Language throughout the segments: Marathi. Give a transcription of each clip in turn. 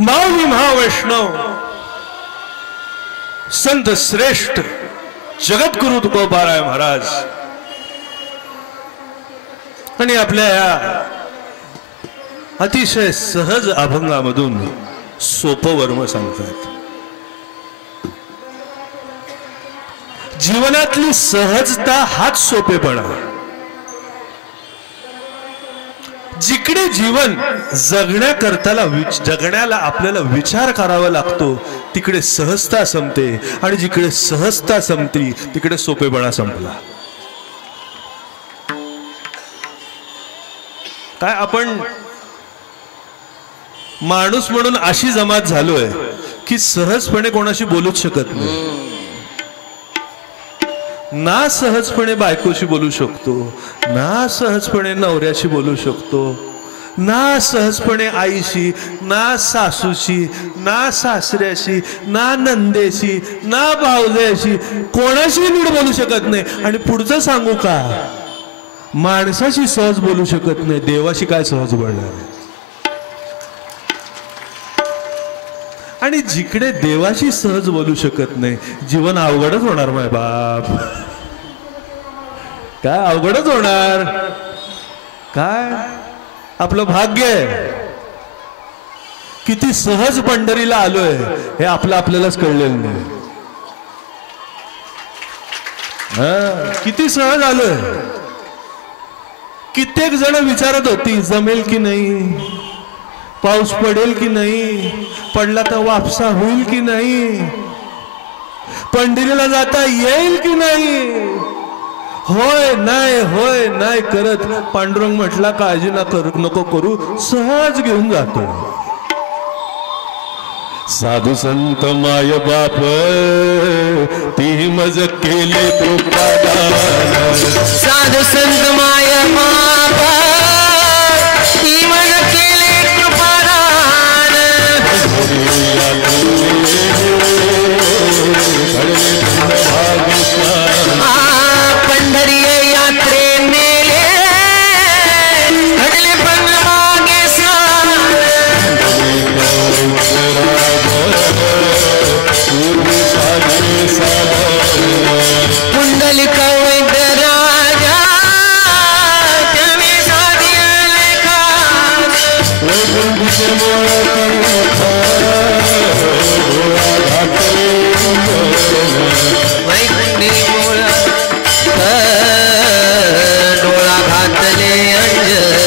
माऊली महावैष्णव संत श्रेष्ठ जगद्गुरु तुकोबाराय महाराज आणि आपल्या या अतिशय सहज अभंगामधून सोपं वर्म सांगतात. जीवनातली सहजता हाच सोपेपणा. जिकडे जीवन जगण्याला आपल्याला विचार करावा लागतो तिकडे सहजता संपते आणि जिकडे सहजता संपते तिकडे सोपेपणा संपला. काय आपण माणूस म्हणून अशी जमात झालोय की सहजपणे कोणाशी बोलूच शकत नाही. ना सहजपणे बायकोशी बोलू शकतो, ना सहजपणे नवऱ्याशी बोलू शकतो, ना सहजपणे आईशी, ना सासूशी, ना सासऱ्याशी, ना नंदेशी, ना भावजाशी, कोणाशी नीट बोलू शकत नाही. आणि पुढचं सांगू का, माणसाशी सहज बोलू शकत नाही, देवाशी काय सहज बोलणार आहे. आणि जिकडे देवाशी सहज बोलू शकत नाही जीवन अवघडच होणार माय बाप. काय अवघडच होणार. काय आपलं भाग्य आहे किती सहज पंढरीला आलोय हे आपल्यालाच कळलेलं नाही. किती सहज आलोय. कित्येक जण विचारत होती जमेल की नाही, पाऊस पडेल की नाही, पडला तर वापसा होईल की नाही, पंढरीला जाता येईल की नाही. होय नाही करत पांडुरंग म्हटला काळजी नको करू, सहज घेऊन जातो. साधू संत माय बाप ती मज केले कृपादान. साधू संत माय बाप ती मज केले कृपादान. पंढरी यात्रे मेले घडले पण मागे पुंडलिक वैद्य राजा त्याने साधिले खास. वैकुंठी मूळ डोळा घातले अंजन.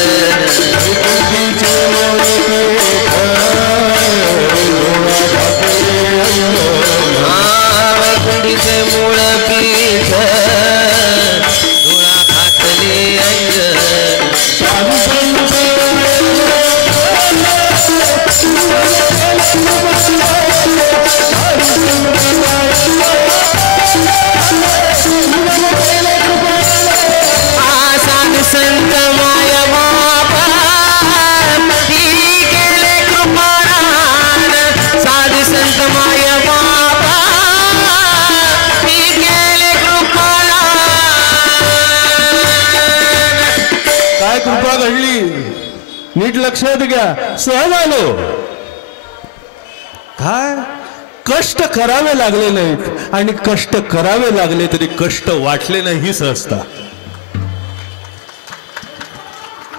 वैकुंठीचे मूळ पीठ डोळा घातले अंजन. साधू संत माय बाप ती केले कृपादान. साधू संत माय बाप ती केले कृपादान. काय कृपा घडली नीट लक्षात घ्या. सहज आलो. काय कष्ट करावे लागले नाहीत आणि कष्ट करावे लागले तरी कष्ट वाटले नाही ही सहजता.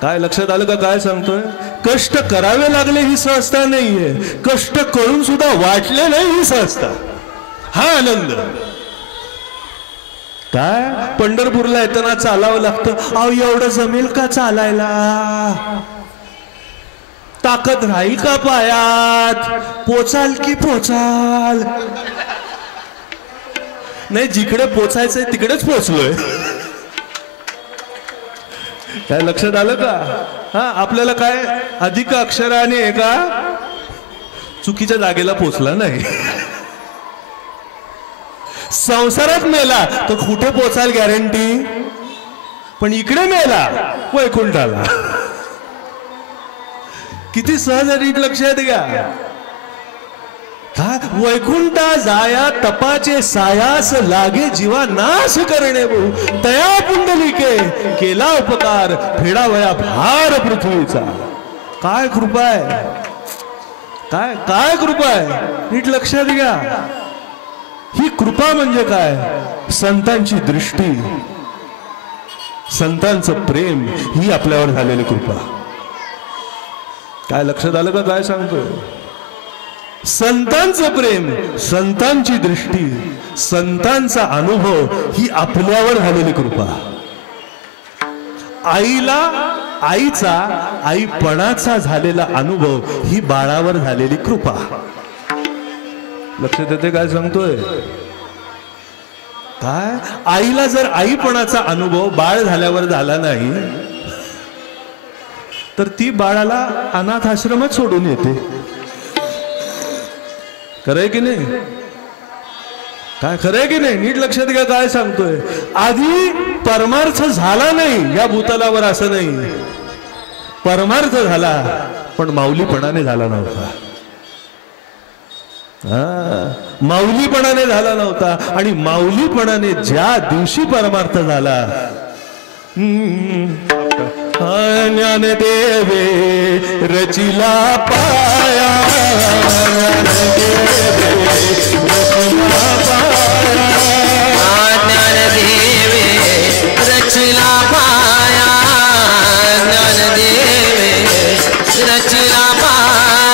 काय लक्षात आलं का काय सांगतोय. कष्ट करावे लागले ही सहजता नाहीये, कष्ट करून सुद्धा वाटले नाही ही सहजता. हा आनंद. काय पंढरपूरला येताना चालावं लागतं. अहो एवढं जमेल का चालायला, ताकद राहील का पायात, पोचाल की पोचाल. नाही जिकडे पोचायचंय तिकडेच पोचलोय. काय लक्षात आलं का. हा आपल्याला काय अधिक अक्षराने आहे का चुकीच्या जागेला पोचला नाही. संसारात मेला तर कुठे पोचाल गॅरंटी, पण इकडे मेला वैकुंठाला. किती सहज नीट लक्षात घ्या. वैकुंठा जाया तपाचे सायास लागे जीवा नाश करणे बहु तया पुंडलिके केला उपकार फेडावया भार पृथ्वीचा. काय कृपा आहे. काय काय कृपा आहे नीट लक्षात घ्या. ही कृपा म्हणजे काय? संतांची दृष्टी, संतांचं प्रेम, ही आपल्यावर झालेली कृपा. काय लक्षात आलं का काय सांगतोय? संतांचं प्रेम, संतांची दृष्टी, संतांचा अनुभव, ही आपल्यावर झालेली कृपा. आईला आईचा आईपणाचा झालेला अनुभव, ही बाळावर झालेली कृपा. लक्षात येते काय सांगतोय? काय आईला जर आईपणाचा अनुभव बाळ झाल्यावर झाला नाही तर ती बाळाला अनाथ आश्रमात सोडून येते. खरंय की नाही? काय खरंय की नाही? नीट लक्षात घ्या काय सांगतोय. आधी परमार्थ झाला नाही या भूतलावर, असं नाही. परमार्थ झाला पण माऊलीपणाने झाला नव्हता. माऊलीपणाने झाला नव्हता. आणि माऊलीपणाने ज्या दिवशी परमार्थ झाला, ज्ञानदेवे रचिला पाया, ज्ञानदेवे रचिला पाया, ज्ञानदेवे रचिला पाया.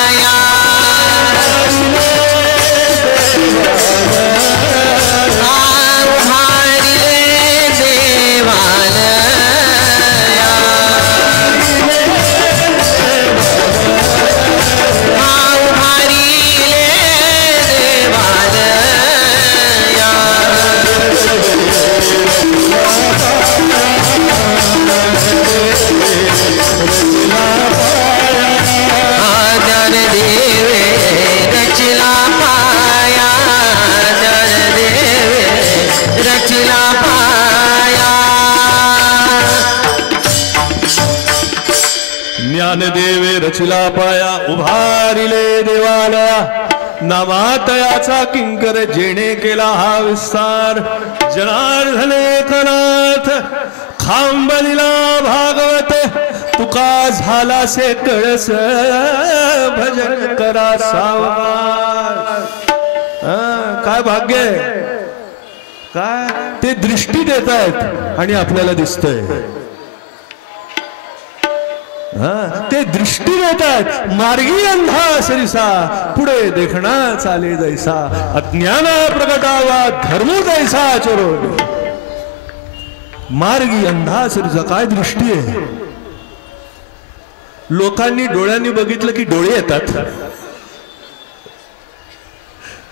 ज्ञानदेवे रचिला पाया, उभारिले देवालया, नामातयाचा किंकर जेणे केला हा विस्तार. जनार्दन एकनाथ खांबलिला भागवत, तुका झाला से कळस भजन करा सावकार. काय भाग्य आहे. काय ते दृष्टी देत आहेत आणि आपल्याला दिसतंय. ते दृष्टी देतात. मार्गी अंधा सरिसा, पुढे देखणा चाले जैसा, अज्ञाना प्रगटावा धर्म जैसा चोरो. मार्गी अंधा सरिसा, काय दृष्टी आहे. लोकांनी डोळ्यांनी बघितलं की डोळे येतात.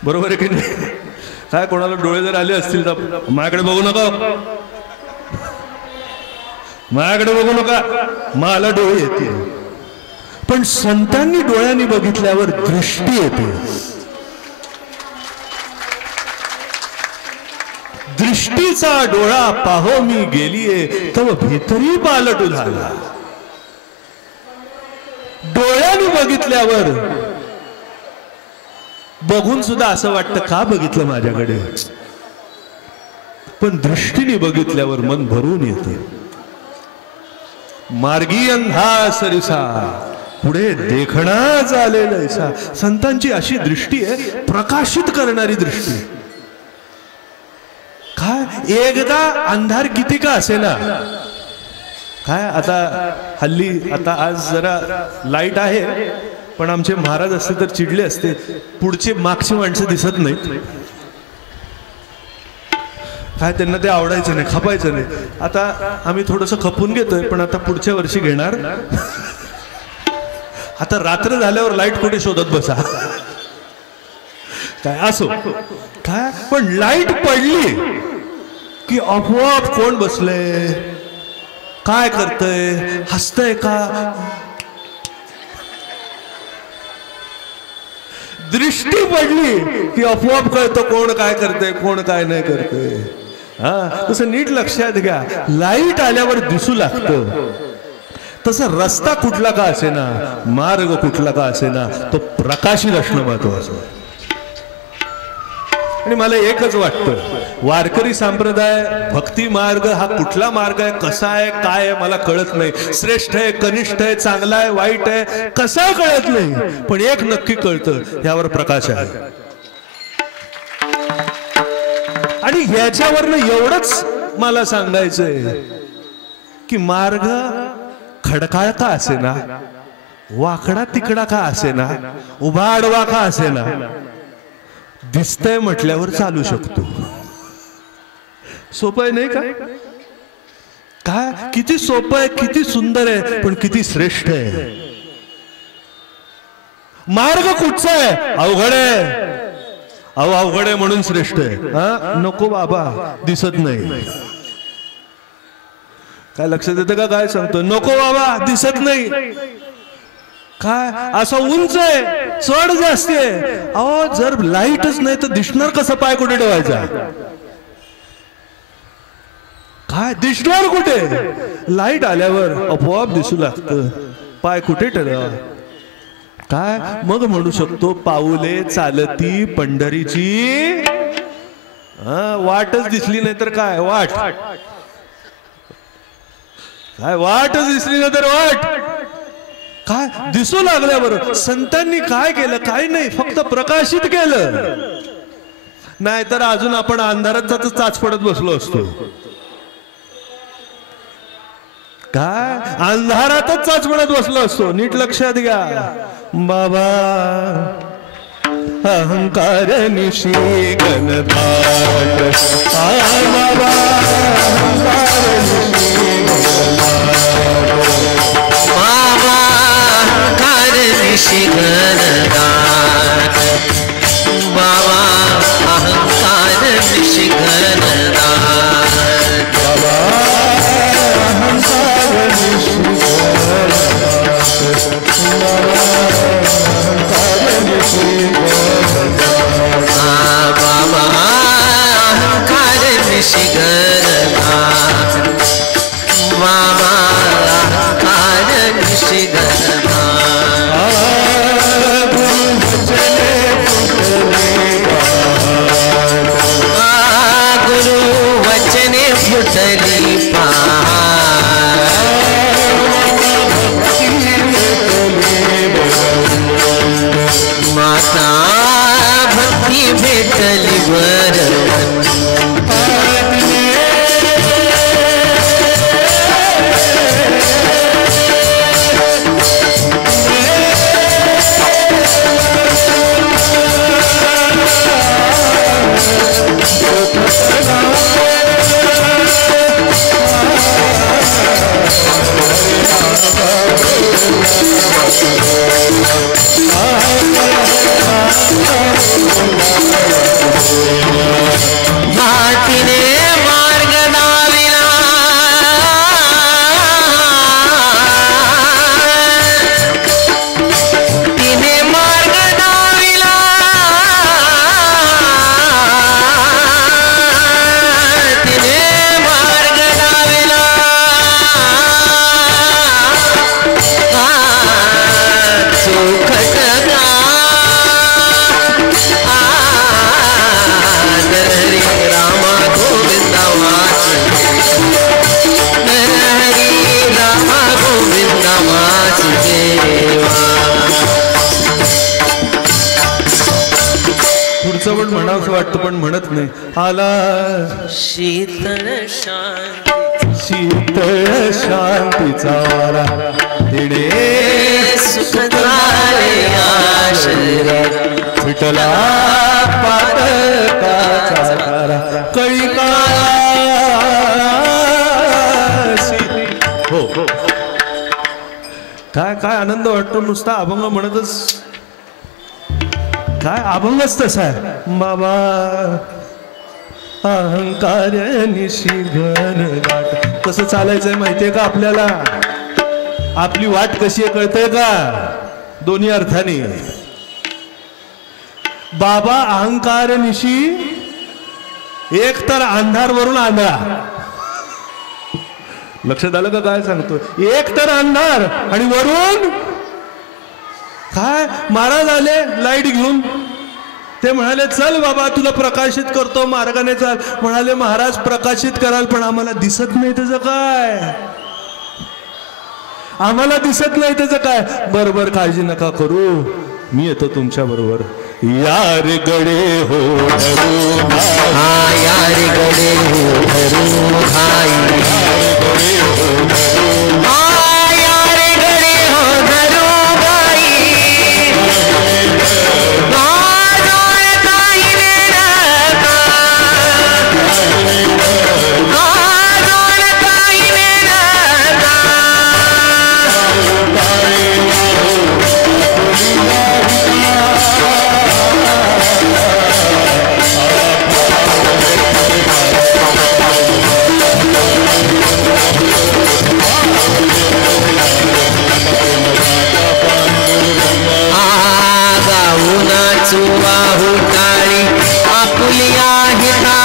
बरोबर आहे की नाही? काय कोणाला डोळे जर आले असतील तर माझ्याकडे बघू नका, माझ्याकडे बघू नका, मला डोळे येते. पण संतांनी डोळ्यांनी बघितल्यावर दृष्टी येते. दृष्टीचा डोळा पाहो मी गेलीये, तव भीतरी पालटू झाला. डोळ्यांनी बघितल्यावर बघून सुद्धा असं वाटतं का बघितलं माझ्याकडे, पण दृष्टीने बघितल्यावर मन भरून येते. मार्गी अंधा सरिसा, पुढे देखणा चालेल ऐसा. संतांची अशी दृष्टी आहे, प्रकाशित करणारी दृष्टी. काय एकदा अंधार किती का असेना. काय आता हल्ली आता आज जरा लाईट आहे, पण आमचे महाराज असते तर चिडले असते, पुढचे मागची माणसं दिसत नाहीत. काय त्यांना ते आवडायचं नाही, खपायचं नाही. आता आम्ही थोडंसं खपून घेतोय, पण आता पुढच्या वर्षी घेणार. आता रात्र झाल्यावर लाईट कुठे शोधत बसा. काय असो काय, पण लाईट पडली की आपोआप कोण बसले, काय करतय, हसतय का. दृष्टी पडली की आपोआप कळतं कोण काय करतंय, कोण काय नाही करतंय. तसं नीट लक्षात घ्या. लाईट आल्यावर दिसू लागतं. तसं रस्ता कुठला का असेना, मार्ग कुठला का असेना, तो प्रकाशित असणं महत्वाचं. आणि मला एकच वाटतं, वारकरी संप्रदाय भक्ती मार्ग हा कुठला मार्ग आहे, कसा आहे, काय आहे मला कळत नाही. श्रेष्ठ आहे, कनिष्ठ आहे, चांगला आहे, वाईट आहे, कसा कळत नाही. पण एक नक्की कळतं, यावर प्रकाश आहे. आणि ह्याच्यावरनं एवढंच मला सांगायचंय की मार्ग खडकाळ का असेना, वाकडा तिकडा का असेना, उभा आडवा का असेना, दिसतंय म्हटल्यावर चालू शकतो. सोपं आहे नाही का? काय किती सोपं आहे, किती सुंदर आहे, पण किती श्रेष्ठ आहे. मार्ग कुठचा आहे? अवघड आहे. अहो अवघड आहे म्हणून श्रेष्ठ आहे. हा नको बाबा, दिसत नाही. काय लक्षात येतं का काय सांगतो? नको बाबा, दिसत नाही. काय असं उंच आहे, चढ जास्त आहे. अहो जर लाईटच नाही तर दिसणार कसं? पाय कुठे ठेवायचा? काय दिसणार कुठे? लाईट आल्यावर आपोआप दिसू लागतं. पाय कुठे ठेवा? काय मग म्हणू शकतो, पाऊले चालती पंढरीची. वाटच दिसली नाही तर काय वाट? काय वाटच दिसली नाही तर वाट? काय दिसू लागल्यावर संतांनी काय केलं? काय नाही, फक्त प्रकाशित केलं. नाहीतर अजून आपण अंधारात चाच पडत बसलो असतो. काय अंधारातच चाच पडत बसलो असतो. नीट लक्षात घ्या बाबा. अहंकार निशी गणधाट, बाबा अहंकार निशी बाबा अहंकार निशी गणधाट, बाबा अहंकार निशी गणधाट, बाबा अहंकार निशी म्हणावंसं वाटतं पण म्हणत नाही. आला शीतळ शांती, शीतळ शांतीचा वारा तिने सुखदारे आश्रय, विठला पातकाचा तारा कळी हो हो. काय काय आनंद वाटतो नुसता अभंग म्हणतच. काय अभंगच तसा आहे बाबा. अहंकार निशी घनघाट. कसं चालायचंय माहितीये का आपल्याला? आपली वाट कशी आहे कळतंय का? दोन्ही अर्थाने. बाबा अहंकार निशी, एक तर अंधार वरून आंधळा. लक्षात आलं का काय सांगतो? एक तर अंधार आणि वरून काय? महाराज आले लाईट घेऊन, ते म्हणाले चल बाबा तुला प्रकाशित करतो, मार्गाने चाल. म्हणाले महाराज प्रकाशित कराल पण आम्हाला दिसत नाही त्याचं काय, आम्हाला दिसत नाही त्याचं काय. बरोबर काळजी नका करू, मी येतो तुमच्या बरोबर. यार गडे हो हाँ यार गड़े हो धरू भाई, हाँ यार गड़े हो धरू भाई, बाजार काई रहता, बाजार काई रहता. वाहू काळी आपुलिया हिता,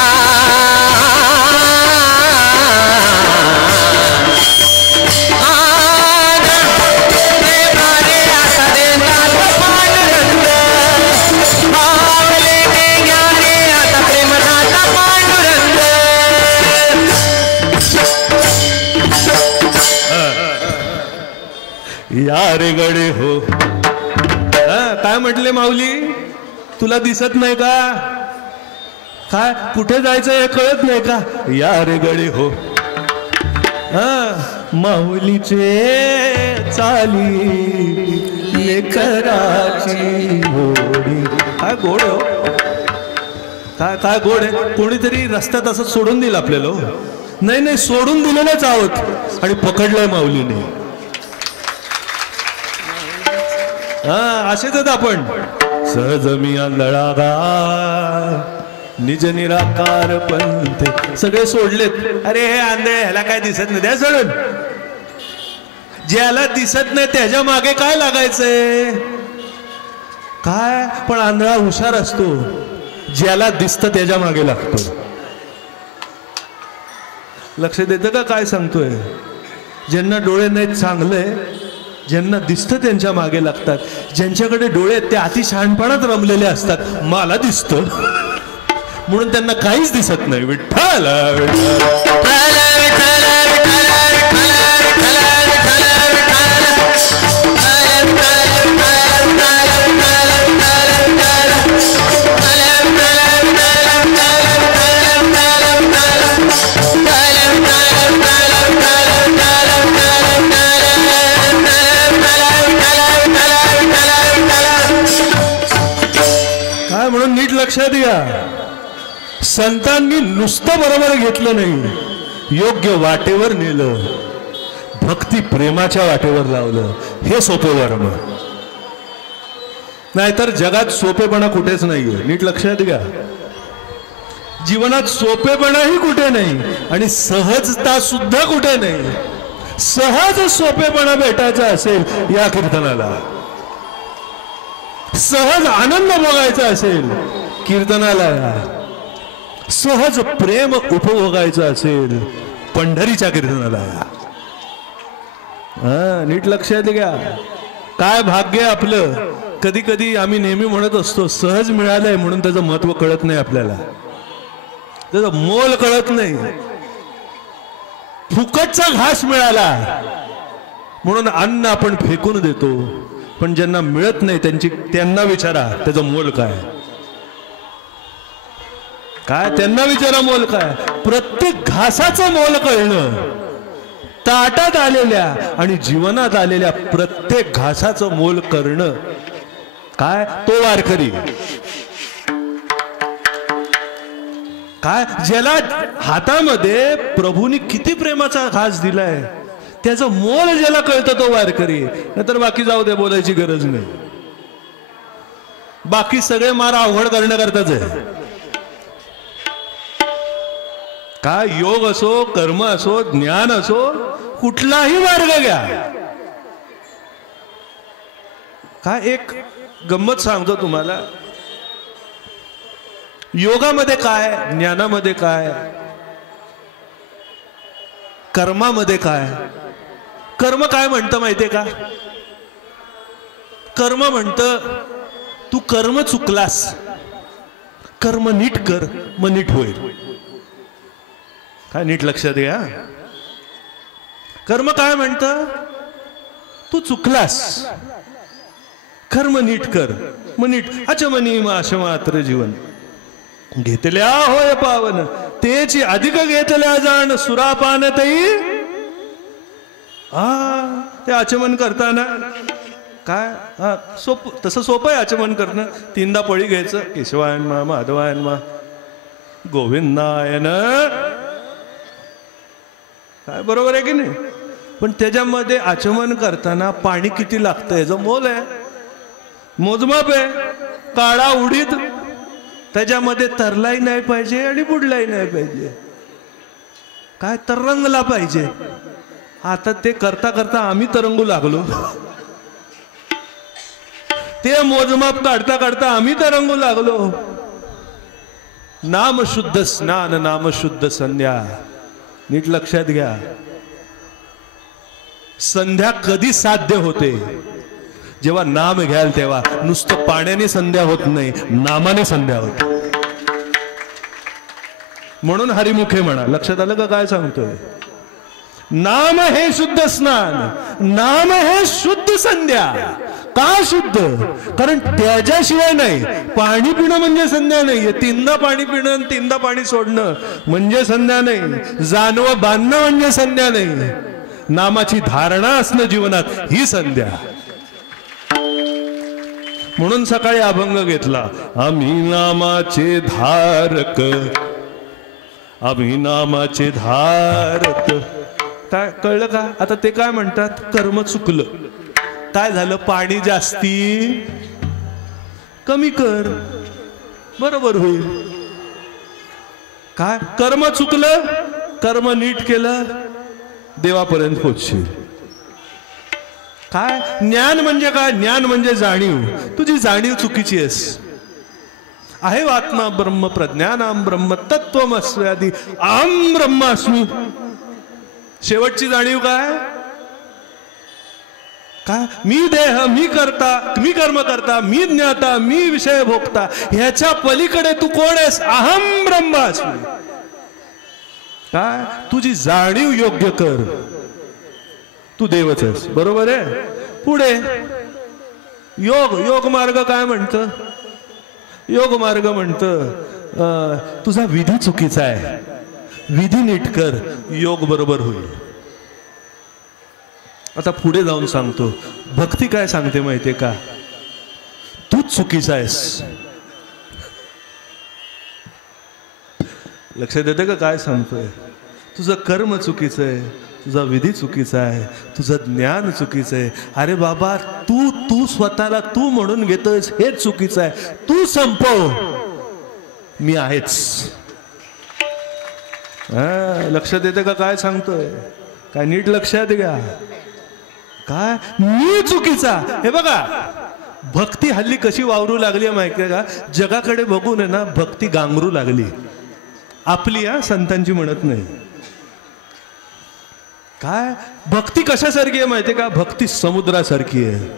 प्रेमाने आता देतात पांडुरंग, पावले गेल्याने आता प्रेमनाथा पांडुरंग. यार गडे हो. काय म्हटले माऊली, तुला दिसत नाही का, काय कुठे जायचं हे कळत नाही का. यार गडे हो. माऊलीचे चाली लेकराची गोडी. काय गोड हो, काय काय गोड आहे. कोणीतरी रस्त्यात असं सोडून दिलं आपल्याला. नाही नाही सोडून दिलेलंच आहोत आणि पकडलंय माऊलीने. असेच आहेत आपण. सहज मी आंधळा निज निराकार पंथ सगळे सोडलेत. अरे हे आंधळे ह्याला काय दिसत नाही, द्या सोडून. ज्याला दिसत नाही त्याच्या मागे काय लागायचंय काय. पण आंधळा हुशार असतो, ज्याला दिसतं त्याच्या मागे लागतो. लक्ष देतं का काय सांगतोय. ज्यांना डोळे नाहीत चांगलंय, ज्यांना दिसतं त्यांच्या मागे लागतात. ज्यांच्याकडे डोळे आहेत ते अति शहाणपणात रमलेले असतात. मला दिसतं म्हणून त्यांना काहीच दिसत नाही. विठ्ठल नीट लक्षात घ्या. संतांनी नुसतं बरोबर घेतलं नाही, योग्य वाटेवर नेलं, भक्ती प्रेमाच्या वाटेवर लावलं. हे सोपे वर्म. नाहीतर जगात सोपेपणा कुठेच नाहीये. नीट लक्षात घ्या. जीवनात सोपेपणाही कुठे नाही आणि सहजता सुद्धा कुठे नाही. सहज सोपेपणा भेटायचा असेल या कीर्तनाला, सहज आनंद बघायचा असेल कीर्तनाला, सहज प्रेम उपभोगायचं असेल पंढरीच्या कीर्तनाला. नीट लक्षात घ्या. काय भाग्य आपलं. कधी कधी आम्ही नेहमी म्हणत असतो सहज मिळालंय म्हणून त्याचं महत्व कळत नाही आपल्याला, त्याचं मोल कळत नाही. फुकटचा घास मिळाला म्हणून अन्न आपण फेकून देतो, पण ज्यांना मिळत नाही त्यांना विचारा त्याचं मोल काय. काय त्यांना विचारा मोल काय. प्रत्येक घासाचं मोल कळणं, ताटात आलेल्या आणि जीवनात आलेल्या प्रत्येक घासाचं मोल करणं, काय तो वारकरी. काय ज्याला हातामध्ये प्रभूंनी किती प्रेमाचा घास दिलाय त्याचं मोल ज्याला कळतं तो वारकरी. नाहीतर बाकी जाऊ दे, बोलायची गरज नाही. बाकी सगळे मार अवघड करण्याकरताच आहे. काय योग असो, कर्म असो, ज्ञान असो, कुठलाही मार्ग घ्या. काय एक गंमत सांगतो तुम्हाला. योगामध्ये काय, ज्ञानामध्ये काय, कर्मामध्ये काय. कर्म काय म्हणतं माहितीये का. कर्म म्हणतं तू कर्म चुकलास कर्म नीट कर, मग नीट होईल. काय नीट लक्षात घ्या. कर्म काय म्हणतं? तू चुकलास, कर्म नीट कर मग नीट. अचमनी माश मात्र जीवन घेतल्या होय पावन, तेची अधिक घेतल्या जाण सुरापान तई. ते आचमन करताना काय तसं सोपं आहे आचमन करणं. 3दा पळी घ्यायचं, केशवायन मा माधवायन मा गोविंदायन, काय बरोबर आहे की नाही. पण त्याच्यामध्ये आचमन करताना पाणी किती लागतं याचं मोल आहे, मोजमाप आहे. काळा उडीद त्याच्यामध्ये तरलाही नाही पाहिजे आणि बुडलाही नाही पाहिजे, काय तरंगला पाहिजे. आता ते करता करता आम्ही तरंगू लागलो, ते मोजमाप काढता काढता आम्ही तरंगू लागलो. नाम शुद्ध स्नान, नाम शुद्ध संध्या. नीट लक्षात घ्या. संध्या कधी साध्य होते? जेव्हा नाम घ्याल तेव्हा. नुसतं पाण्याने संध्या होत नाही, नामाने संध्या होते. म्हणून हरिमुखे म्हणा. लक्षात आलं का काय सांगतोय? नाम हे शुद्ध स्नान, नाम हे शुद्ध संध्या. का शुद्ध? कारण त्याच्याशिवाय नाही. पाणी पिणं म्हणजे संध्या नाहीये. 3दा पाणी पिणं आणि 3दा पाणी सोडणं म्हणजे संध्या नाही. जानवं बांधणं म्हणजे संध्या नाही. नामाची धारणा असणं जीवनात ही संध्या. म्हणून सकाळी अभंग घेतला. आम्ही नामाचे धारक, आम्ही नामाचे धारक. काय कळलं का? आता ते काय म्हणतात? कर्म चुकलं. काय झालं? पाणी जास्ती कमी कर, बरोबर होईल. काय कर्म चुकलं, कर्म नीट केलं, देवापर्यंत पोहोचशील. काय ज्ञान म्हणजे काय? ज्ञान म्हणजे जाणीव. तुझी जाणीव चुकीची आहेस. आहे आत्मा ब्रह्म प्रज्ञानाम ब्रह्म तत्वमस्यादी अहम ब्रह्मास्मी. शेवटची जाणीव काय? काय? मी देह, मी करता, मी कर्म करता, मी ज्ञाता, मी विषय भोगता. ह्याच्या पलीकडे तू कोण आहेस? अहम ब्रह्मास्मी. काय? तुझी जाणीव योग्य कर, तू देवच आहेस. बरोबर आहे. पुढे योग. योग मार्ग काय म्हणतं? योग मार्ग म्हणतं तुझा विधी चुकीचा आहे, विधी नीट कर, योग बरोबर होईल. आता पुढे जाऊन सांगतो. भक्ती काय सांगते माहितीये का? तूच चुकीचा आहेस. लक्षात येते का काय सांगतोय? तुझं कर्म चुकीचं आहे, तुझा विधी चुकीचा आहे, तुझं ज्ञान चुकीचं आहे. अरे बाबा, तू तू स्वतःला तू म्हणून घेतोयस हेच चुकीचं आहे. तू संपव, मी आहेच. लक्षात येते का काय सांगतोय? काय नीट लक्षात घ्या. काय मी चुकीचा? हे बघा, भक्ती हल्ली कशी वावरू लागली आहे माहिती आहे का? जगाकडे बघून आहे ना भक्ती गांगरू लागली. आपली संतांची म्हणत नाही. काय भक्ती कशासारखी आहे माहिती आहे का? भक्ती समुद्रासारखी आहे.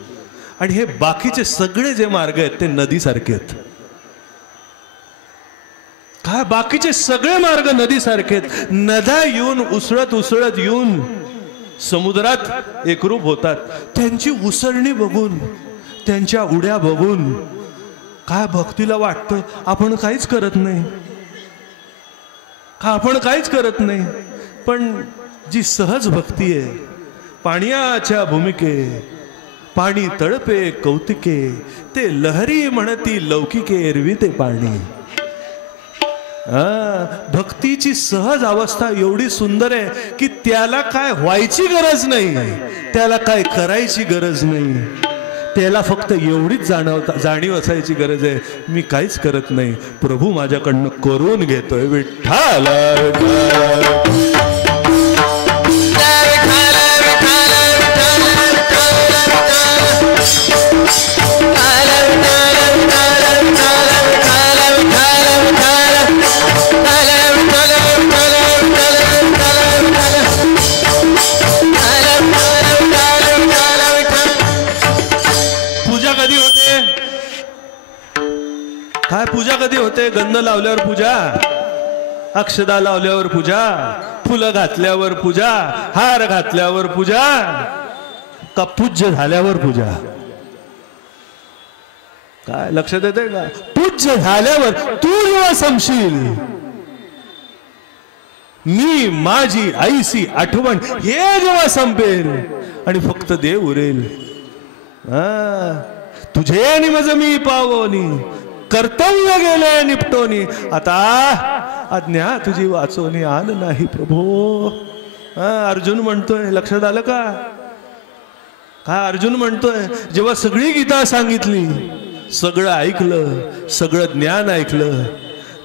आणि हे बाकीचे सगळे जे मार्ग आहेत ते नदीसारखे आहेत. काय? बाकीचे सगळे मार्ग नदीसारखे आहेत. नद्या येऊन उसळत उसळत येऊन समुद्रात एकरूप होतात. त्यांची उसळणी बघून, त्यांच्या उड्या बघून काय भक्तीला वाटतं आपण काहीच करत नाही, का आपण काहीच करत नाही. पण जी सहज भक्ती आहे, पाण्याच्या भूमिके पाणी तळपे कौतिके, ते लहरी म्हणती लौकिके एरवी ते पाणी. भक्तीची सहज अवस्था एवढी सुंदर आहे की त्याला काय व्हायची गरज नाही, त्याला काय करायची गरज नाही. त्याला फक्त एवढीच जाणीव असायची गरज आहे, मी काहीच करत नाही, प्रभू माझ्याकडनं करून घेतोय. विठ्ठल पूजा कधी होते? गंध लावल्यावर पूजा, अक्षदा लावल्यावर पूजा, फुलं घातल्यावर पूजा, हार घातल्यावर पूजा, का पूज्य झाल्यावर पूजा? काय लक्षात येते का? पूज्य झाल्यावर तू जेव्हा समशील मी माझी आईची आठवण हे जेव्हा संपेल आणि फक्त देव उरेल, तुझे आणि माझ मी पावोनी, कर्तव्य गेले निपटोनी, आता आज्ञा तुझी वाचोनी आन नाही प्रभो. अर्जुन म्हणतोय, लक्षात आलं का? काय अर्जुन म्हणतोय? जेव्हा सगळी गीता सांगितली, सगळं ऐकलं, सगळं ज्ञान ऐकलं,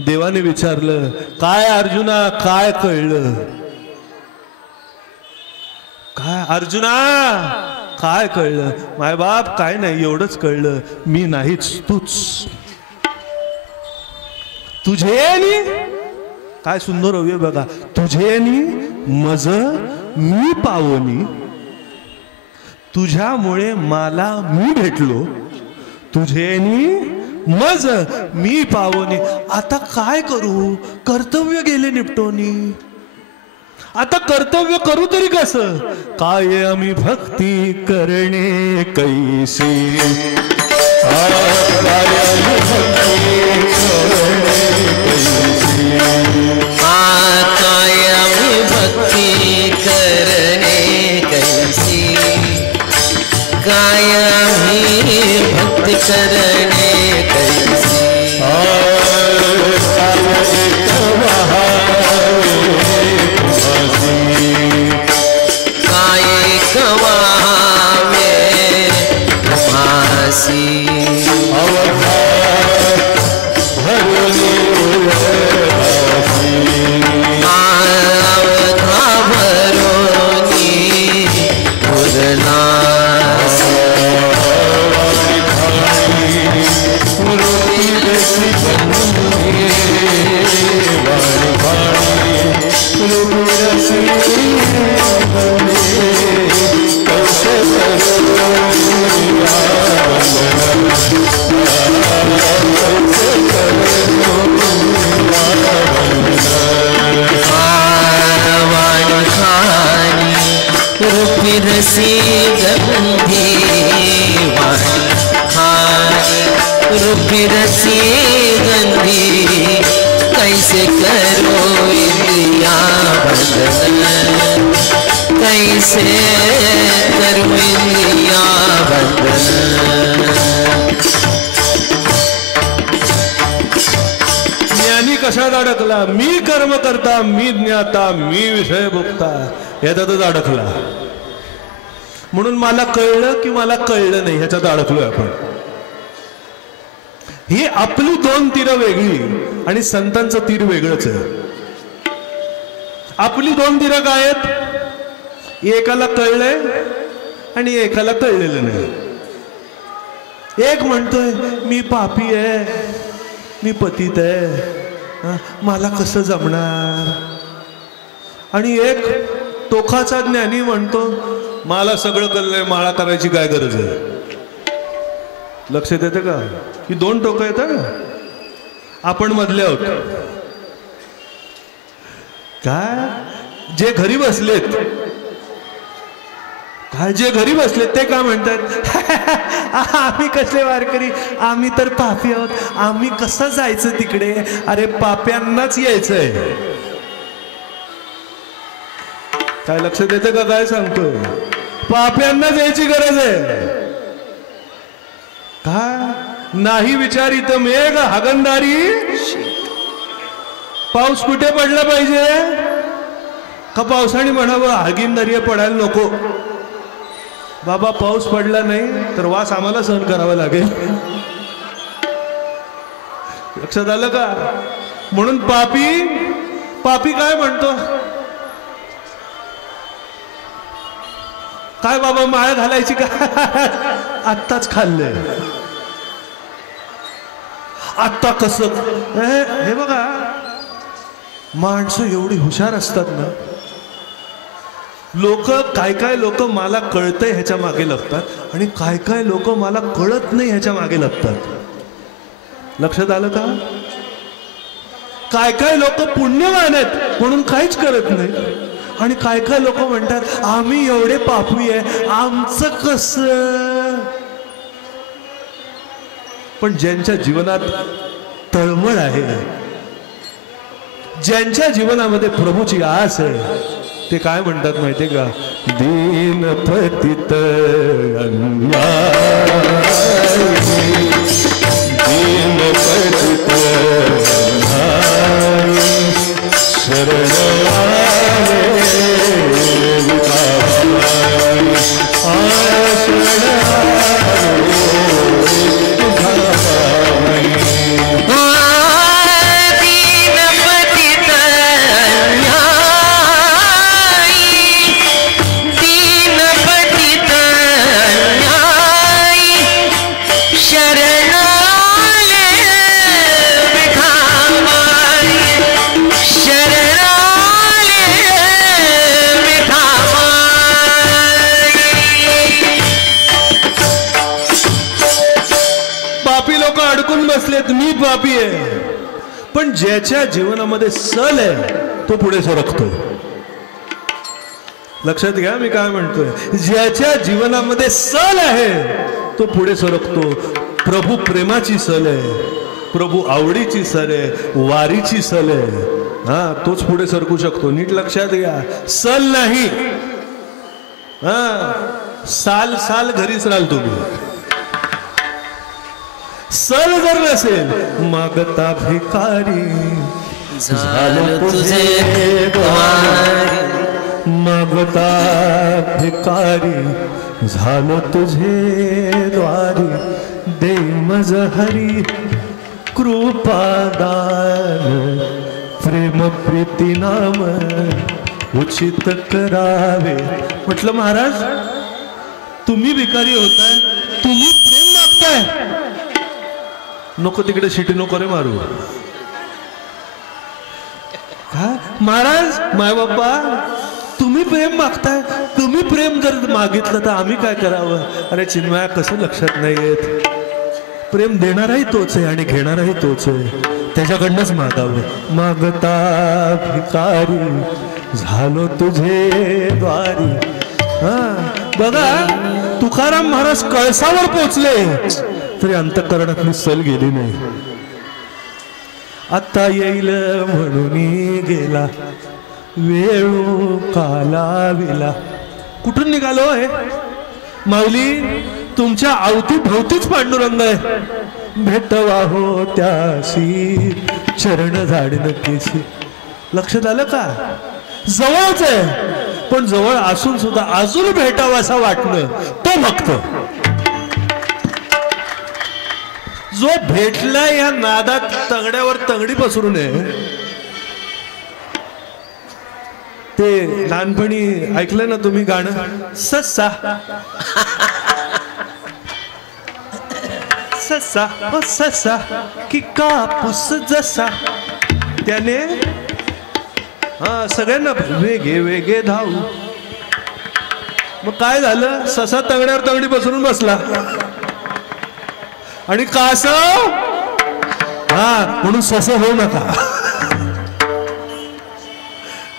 देवाने विचारलं, काय अर्जुना काय कळलं? काय अर्जुना काय कळलं? माय बाप काय नाही, एवढंच कळलं, मी नाहीच तूच. तुझे काय सुंदर हवे बघा, तुझे मज मी पावनी, तुझ्यामुळे मला मी भेटलो, तुझे मज मी पावनी. आता काय करू? कर्तव्य गेले निपटोनी. आता कर्तव्य करू तरी कसं? काय आम्ही भक्ती करणे कैसी, काय आम्ही भक्ती करणे कैसी, काय आम्ही भक्ती करणे कैसी. काय कवावे तुम्हासी, रसी गंधी रूपी रसी गंधी, कैसे करो इंद्रिया बंधन, कैसे करो इंद्रिया बंधन. ज्ञानी कशात अडकला? मी कर्म करता, मी ज्ञाता, मी विषय भोगता, याच्यातच अडकला. म्हणून मला कळलं की मला कळलं नाही, ह्याच्यात अडकलोय आपण. ही आपली दोन तीर वेगळी आणि संतांचं तीर वेगळंच आहे. आपली दोन तीर काय आहेत? एकाला कळलंय आणि एकाला कळलेलं नाही. एक म्हणतोय मी पापी आहे, मी पतित आहे, मला कसं जमणार? आणि एक टोकाचा ज्ञानी म्हणतो मला सगळं कळलंय, माळा करायची काय गरज आहे? लक्षात येते का? ही दोन टोकं येतात ना. आपण मधले आहोत. काय जे घरी बसलेत, काय जे घरी बसलेत ते काय म्हणतात? आम्ही कसले वारकरी, आम्ही तर पापी आहोत, आम्ही कसं जायचं तिकडे? अरे पाप्यांनाच यायचंय. काय लक्षात येतं का काय सांगतोय? पाप्यांना जायची गरज आहे. काय नाही विचारित मेघ हागंदारी, पाऊस कुठे पडला पाहिजे? का पावसाने म्हणावं हागीनदारी पडायला नको? बाबा पाऊस पडला नाही तर वास आम्हाला सहन करावा लागेल. लक्षात आलं का? म्हणून पापी पापी काय म्हणतो? काय बाबा माळ घालायची का? आत्ताच खाल्लंय, आत्ता कसं? हे बघा, माणसं एवढी हुशार असतात ना. लोक काय लोक मला कळतंय ह्याच्या मागे लागतात आणि काय लोक मला कळत नाही ह्याच्या मागे लागतात. लक्षात आलं का? काय काय लोक पुण्यवान आहेत म्हणून काहीच करत नाही, आणि काय काय लोक म्हणतात आम्ही एवढे पापी आहे, आमचं कसं. पण ज्यांच्या जीवनात तळमळ आहे, ज्यांच्या जीवनामध्ये प्रभूची आस आहे, ते काय म्हणतात माहितीये का? दीन पतित दीन पतित शरण मी पापी आहे, पण ज्याच्या जीवनामध्ये सल आहे तो पुढे सरकतो. लक्षात घ्या मी काय म्हणतोय. ज्याच्या जीवनामध्ये सल आहे तो पुढे सरकतो. प्रभू प्रेमाची सल आहे, प्रभू आवडीची सल आहे, वारीची सल आहे, हा तोच पुढे सरकू शकतो. नीट लक्षात घ्या. सल नाही, हा साल साल घरीच राहाल तुम्ही. सल जर नसेल, मागता भिकारी झालो तुझे द्वारी, मागता भिकारी झालो तुझे द्वारी, दे मज हरी कृपादान, प्रेम प्रीती नाम उचित करावे. म्हटलं महाराज तुम्ही भिकारी होताय, तुम्ही प्रेम मागताय, नको तिकडे शिटी नको रे मारू. काय महाराज माय बाप्पा तुम्ही प्रेम मागताय, तुम्ही प्रेम जर मागितलं तर आम्ही काय करावं. अरे चिन्मया कसं लक्षात नाही येत. प्रेम देणाराही तोच आहे आणि घेणाराही तोच आहे, त्याच्याकडनंच मागावं. मागता भिकारी झालो तुझे द्वारी. हा बघा तुकाराम महाराज कळसावर पोचले तरी अंतःकरणातली सल गेली नाही. आता येईल म्हणून गेला वेळू कालाविला. कुठून निघालो आहे माऊली? तुमच्या अवती भोवतीच पांडुरंग आहे. भेटवा हो त्याशी चरण झाडीन केशी. लक्षात आलं का? जवळच आहे, पण जवळ असून सुद्धा अजून भेटावं असं वाटणं तो भक्त. जो भेटला या नादात तंगड्यावर तंगडी पसरू नये. ते लहानपणी ऐकलं ना तुम्ही गाणं, ससा ससा ओ ससा की कापूस जसा. त्याने हा सगळ्यांना वेगे वेगे धावू. मग काय झालं? ससा तंगड्यावर तंगडी पसरून बसला आणि कास हा म्हणून ससा होऊ नका.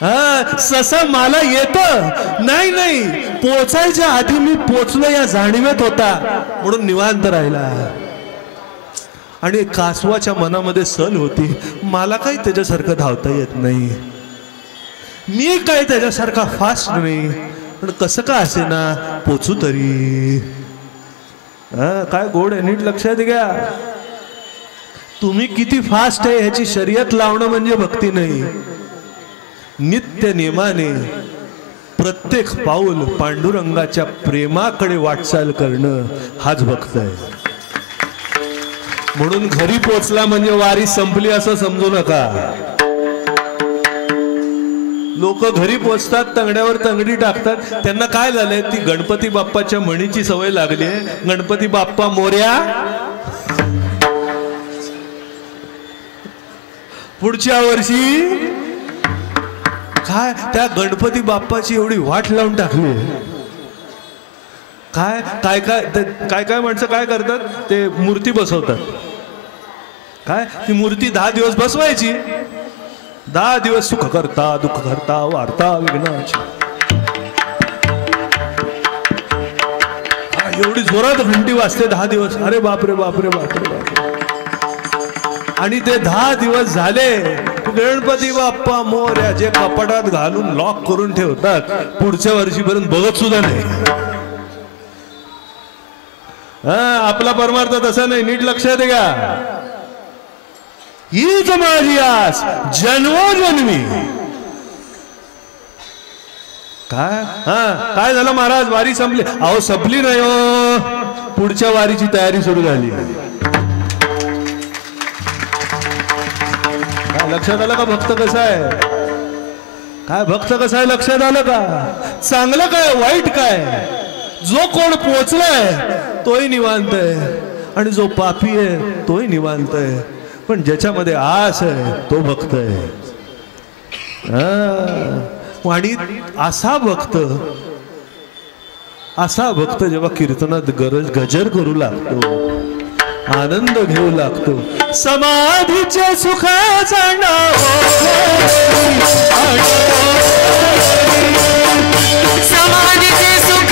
हा ससा मला येत नाही, नाही पोचायच्या आधी मी पोचलो या जाणीवेत होता म्हणून निवांत राहिला. आणि कासवाच्या मनामध्ये सल होती, मला काही त्याच्यासारखं धावता येत नाही, मी काही त्याच्यासारखा फास्ट नाही, पण कसं का असे ना पोचू तरी. काय गोड आहे, नीट लक्षात घ्या. तुम्ही किती फास्ट आहे ह्याची शर्यत लावणं म्हणजे भक्ती नाही. नित्य नेमाने प्रत्येक पाऊल पांडुरंगाच्या प्रेमाकडे वाटचाल करणं हाच भक्त आहे. म्हणून घरी पोचला म्हणजे वारी संपली असं समजू नका. लोक घरी पोचतात, तंगड्यावर तंगडी टाकतात. त्यांना काय झालंय? ती गणपती बाप्पाच्या म्हणीची सवय लागली आहे. गणपती बाप्पा मोरया, पुढच्या वर्षी काय त्या गणपती बाप्पाची एवढी वाट लावून टाकली. काय काय काय काय काय माणसं काय करतात? ते मूर्ती बसवतात काय ती मूर्ती 10 दिवस बसवायची, 10 दिवस सुख करता दुःख करता वार्ता विघ्नाची. एवढी जोरात घंटी वाजते 10 दिवस. अरे बापरे बापरे बापरे बापरे. आणि ते 10 दिवस झाले, गणपती बाप्पा मोरया जे कपाटात घालून लॉक करून ठेवतात, पुढच्या वर्षीपर्यंत बघत सुद्धा नाही. आपला परमार्थ तसा नाही. नीट लक्षात आहे का? हीच माझी आस जन्मोजन्मी. काय काय झालं महाराज? वारी संपली? अहो संपली नाही हो, पुढच्या वारीची तयारी सुरू झाली. लक्षात आलं का भक्त कसा आहे? काय भक्त कसा आहे लक्षात आलं का? चांगलं काय वाईट काय, जो कोण पोचलाय तोही निवांत आहे आणि जो पापी आहे तोही निवांत आहे. पण ज्याच्यामध्ये आस आहे तो भक्त आहे. आणि असा भक्त जेव्हा कीर्तनात गजर करू लागतो, आनंद घेऊ लागतो, समाधीचे सुख जाणावं, समाधीचे सुख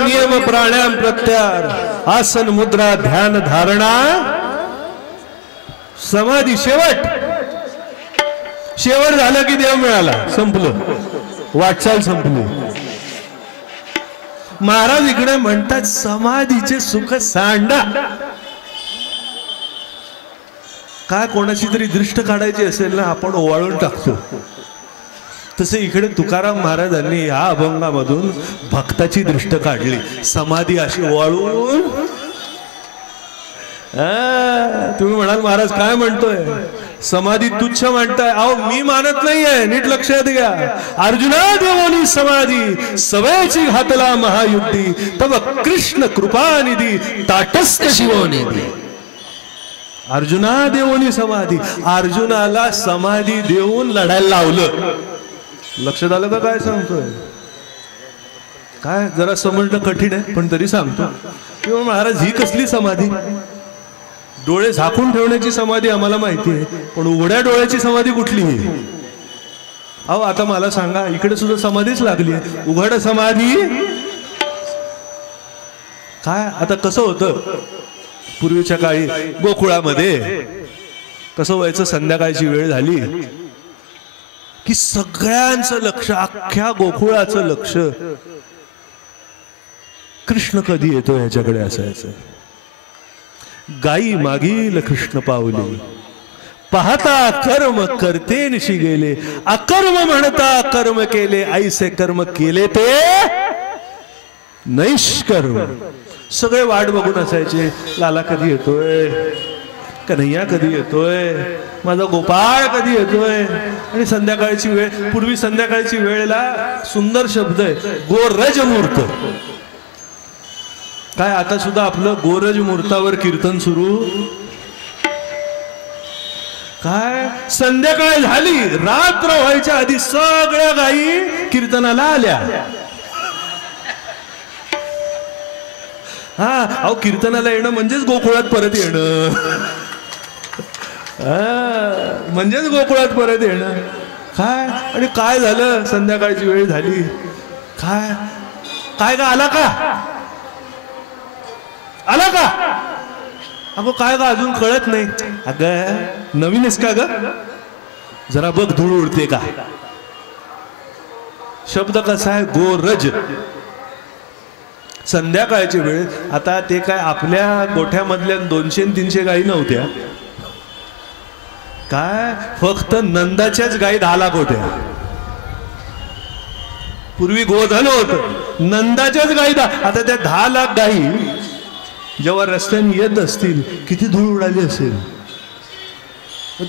नियम प्राणायाम प्रत्याहार आसन मुद्रा ध्यान धारणा समाधी. शेवट झालं की देव मिळाला, संपलं, वाटचाल संपली. महाराज इकडे म्हणतात समाधीचे सुख सांडा. काय कोणाची तरी दृष्ट काढायची असेल ना, आपण ओवाळून टाकतो. तसे इकडे तुकाराम महाराजांनी या अभंगामधून भक्ताची दृष्ट काढली. समाधी अशी ओवाळून. तुम्ही म्हणाल महाराज काय म्हणतोय, समाधी तुच्छ म्हणताय. अहो मी मानत नाहीये, नीट लक्षात घ्या. अर्जुना देवोनी समाधी सवयची घातला महायुद्धी, तब कृष्ण कृपानिधी ताटस्थ शिवनिधी. अर्जुना देवोनी समाधी, अर्जुनाला समाधी देऊन लढायला लावलं. लक्षात आलं का काय सांगतोय? काय जरा समजणं कठीण आहे पण तरी सांगतो. किंवा महाराज ही कसली समाधी? डोळे झाकून ठेवण्याची समाधी आम्हाला माहिती आहे, पण उघड्या डोळ्याची समाधी कुठली? अहो आता मला सांगा, इकडे सुद्धा समाधीच लागली आहे. उघड समाधी काय? आता कसं होतं पूर्वीच्या काळी गोकुळामध्ये, कसं व्हायचं, संध्याकाळची वेळ झाली की सगळ्यांचं लक्ष, अख्ख्या गोकुळाचं लक्ष कृष्ण कधी येतो ह्याच्याकडे असायचं. गाई मागील कृष्ण पावली, पाहता कर्म करते निशी गेले, अकर्म म्हणता कर्म केले, ऐसे कर्म केले ते नैष्कर्म. सगळे वाट बघून असायचे, लाला कधी येतोय, कन्हैया कधी येतोय, माझा गोपाळ कधी येतोय. आणि संध्याकाळची वेळ, पूर्वी संध्याकाळची वेळेला सुंदर शब्द आहे गोरज मुहूर्त. काय आता सुद्धा आपलं गोरज मुहूर्तावर कीर्तन सुरू. काय संध्याकाळ झाली, रात्र व्हायच्या आधी सगळ्या गायी कीर्तनाला आल्या. अहो कीर्तनाला येणं म्हणजेच गोकुळात परत येणं, म्हणजेच गोकुळात परत येणं. काय आणि काय झालं, संध्याकाळची वेळ झाली, काय काय का आला का? आला का? अगं काय ग अजून कळत नाही. अगं नवीनच का ग? जरा बघ धूळ उडते का. शब्द कसा आहे गोरज. संध्याकाळची वेळ. आता ते काय आपल्या गोठ्यामधल्या 200-300 गायी नव्हत्या काय, फक्त नंदाच्याच गायी 10 लाख होत्या. पूर्वी गोधन होत, नंदाच्याच गायी आता त्या 10 लाख गायी जेव्हा रस्त्याने येत असतील किती धूळ उडाली असेल.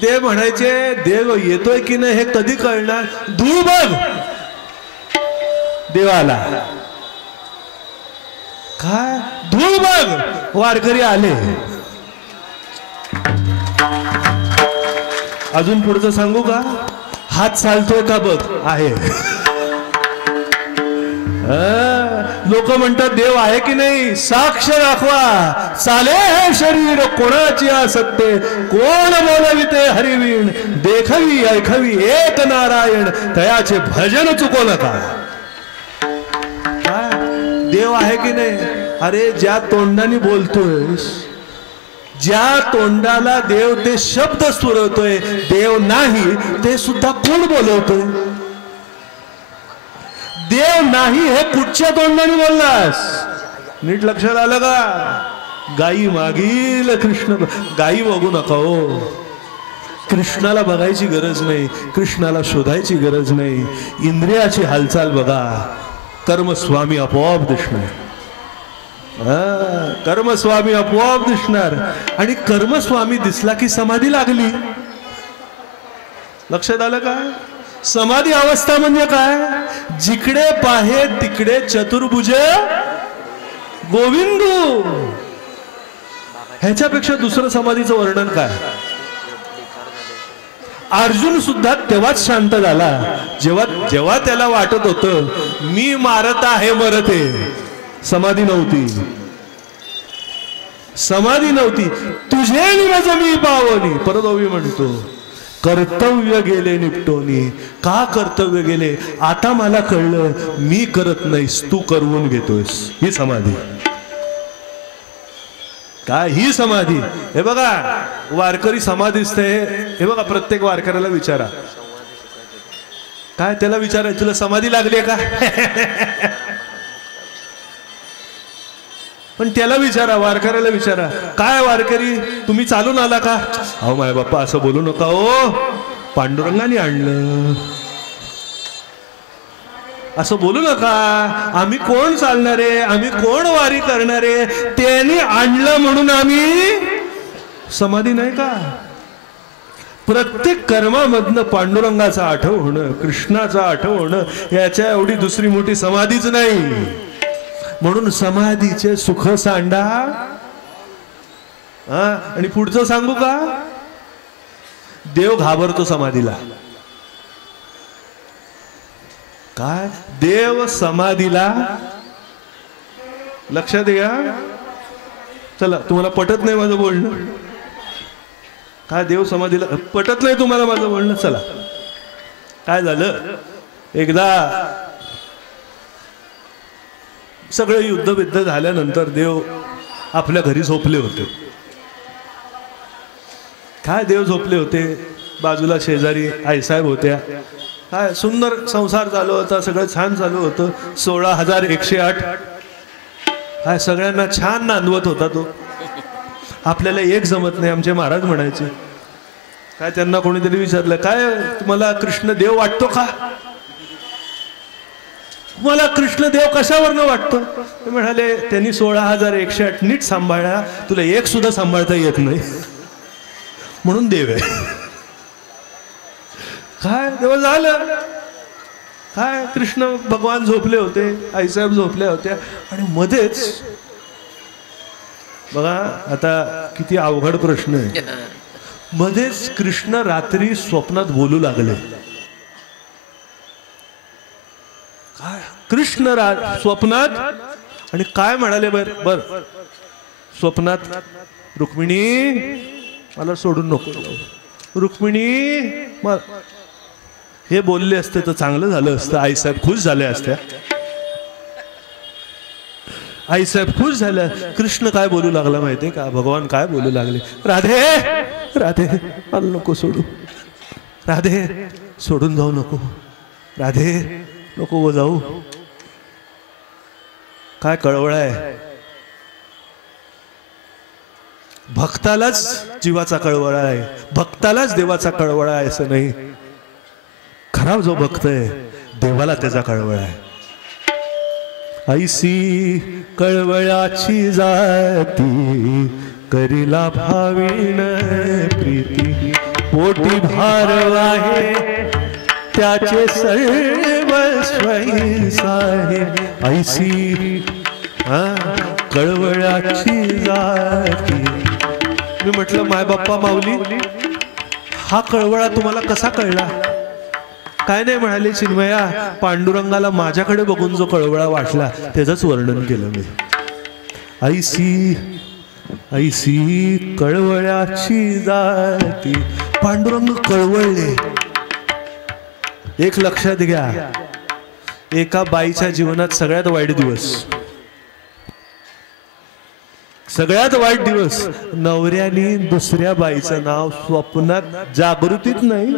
ते म्हणायचे देव येतोय की नाही हे कधी कळणार. धूळ बघ देवाला. काय धूळ बघ वारकरी आले. अजून पुढचं सांगू का. हात चालतोय का बघ आहे. लोक म्हणतात देव आहे की नाही. साक्ष दाखवा. चाले हे शरीर कोणाची आसक्ते. कोण बोलविते हरिवीण. देखवी ऐकवी एक नारायण. तयाचे भजन चुको नका. देव आहे की नाही. अरे ज्या तोंडाने बोलतोयस, ज्या तोंडाला देव ते शब्द सुरवतोय, देव नाही ते सुद्धा कोण बोलवतोय. देव नाही हे कुठच्या तोंडाने बोललास. नीट लक्षात आलं का. गायी मागील कृष्ण. गायी बघू नका हो. कृष्णाला बघायची गरज नाही, कृष्णाला शोधायची गरज नाही. इंद्रियाची हालचाल बघा. कर्मस्वामी आपोआप दिसणार. कर्मस्वामी आपोआप दिसणार. आणि कर्मस्वामी दिसला की समाधी लागली. लक्षात आलं का. समाधी अवस्था म्हणजे काय. जिकडे पाहे तिकडे चतुर्भुज गोविंदू. ह्याच्यापेक्षा दुसरं समाधीचं वर्णन काय. अर्जुन सुद्धा तेव्हाच शांत झाला जेव्हा त्याला वाटत होतं मी मारत आहे मरते. समाधी नव्हती. समाधी नव्हती. तुझे निरज मी पावनी. परत ओवी म्हणतो कर्तव्य गेले निपटोनी. का कर्तव्य गेले. आता मला कळलं मी करत नाहीस तू करवून घेतोयस. ही समाधी. काय ही समाधी. हे बघा वारकरी समाधीस्थ हे बघा. प्रत्येक वारकऱ्याला विचारा. काय त्याला विचारा तुला समाधी लागली का. पण त्याला विचारा, वारकऱ्याला विचारा काय वारकरी तुम्ही चालून आला का. अहो माय बाप्पा असं बोलू नका हो. पांडुरंगाने आणलं. असं बोलू नका. आम्ही कोण चालणारे, आम्ही कोण वारी करणारे. त्यांनी आणलं म्हणून आम्ही. समाधी नाही का. प्रत्येक कर्मामधनं पांडुरंगाचा आठव होणं, कृष्णाचा आठव होणं याच्या एवढी दुसरी मोठी समाधीच नाही. म्हणून समाधीचे सुख सांडा. आणि पुढचं सांगू का. देव घाबरतो समाधीला. काय देव समाधीला. लक्षात घ्या. चला तुम्हाला पटत नाही माझं बोलणं. काय देव समाधीला पटत नाही तुम्हाला माझं बोलणं. चला काय झालं. एकदा सगळे युद्ध झाल्यानंतर देव आपल्या घरी झोपले होते. काय देव झोपले होते. बाजूला शेजारी आईसाहेब होत्या. काय सुंदर संसार चालू होता. सगळं छान चालू होतं. 16,108 काय सगळ्यांना छान नांदवत होता तो. आपल्याला एक जमत नाही. आमचे महाराज म्हणायचे. काय त्यांना कोणीतरी विचारलं काय तुम्हाला कृष्ण देव वाटतो का. तुम्हाला कृष्ण देव कशावरनं वाटतो. ते म्हणाले त्यांनी 16,108 नीट सांभाळा. तुला एक सुद्धा सांभाळता येत नाही म्हणून देव आहे. काय देव झालं. काय कृष्ण भगवान झोपले होते. आईसाहेब झोपल्या होत्या. आणि मध्येच बघा आता किती अवघड प्रश्न आहे. मध्येच कृष्ण रात्री स्वप्नात बोलू लागले. काय कृष्ण स्वप्नात. आणि काय म्हणाले बर स्वप्नात रुक्मिणी मला सोडून नको. रुक्मिणी हे बोलले असते तर चांगलं झालं असतं. आईसाहेब खुश झाले असत्या. आईसाहेब खुश झालं. कृष्ण काय बोलू लागला माहितीये का? भगवान काय बोलू लागले? राधे राधे मला नको सोडू, राधे सोडून जाऊ नको, राधे नको गो जाऊ. काय कळवळ आहे, भक्तालाच जीवाचा कळवळा आहे, भक्तालाच देवाचा कळवळा आहे असं नाही. खरा जो भक्त आहे देवाला त्याचा कळवळा आहे. ऐसी कळवळाची जाती करीला भाविण प्रीती, पोटी भार आहे त्याचे सर्वस्व आहे. ऐसी कळवळाची जाती. मी म्हटलं माय बाप्पा माऊली हा कळवळा तुम्हाला कसा कळला? काय नाही म्हणाले चिन्मया, पांडुरंगाला माझ्याकडे बघून जो कळवळा वाटला त्याचंच वर्णन केलं मी. ऐसी ऐसी कळवळाची जाती. पांडुरंग कळवळले. एक लक्षात घ्या, एका बाईच्या जीवनात सगळ्यात वाईट दिवस, सगळ्यात वाईट दिवस, नवऱ्याने दुसऱ्या बाईचं नाव स्वप्नात जागृतीत नाही,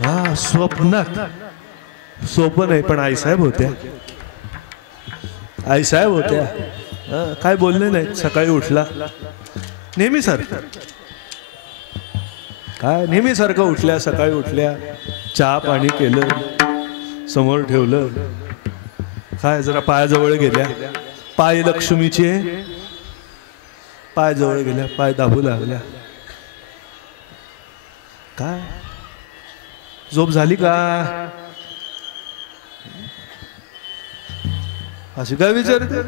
हा स्वप्नात. स्वप्न आहे. पण आईसाहेब होत्या, आईसाहेब होत्या. काय बोलले नाहीत. सकाळी उठला नेहमी सारखं, काय नेहमी सारखं उठल्या, सकाळी उठल्या, चहा पाणी केलं, समोर ठेवलं, काय जरा पायाजवळ गेल्या, पाय लक्ष्मीचे पाय जवळ गेल्या, पाय दाबू लागल्या. काय झोप झाली का अशी काय विचारते?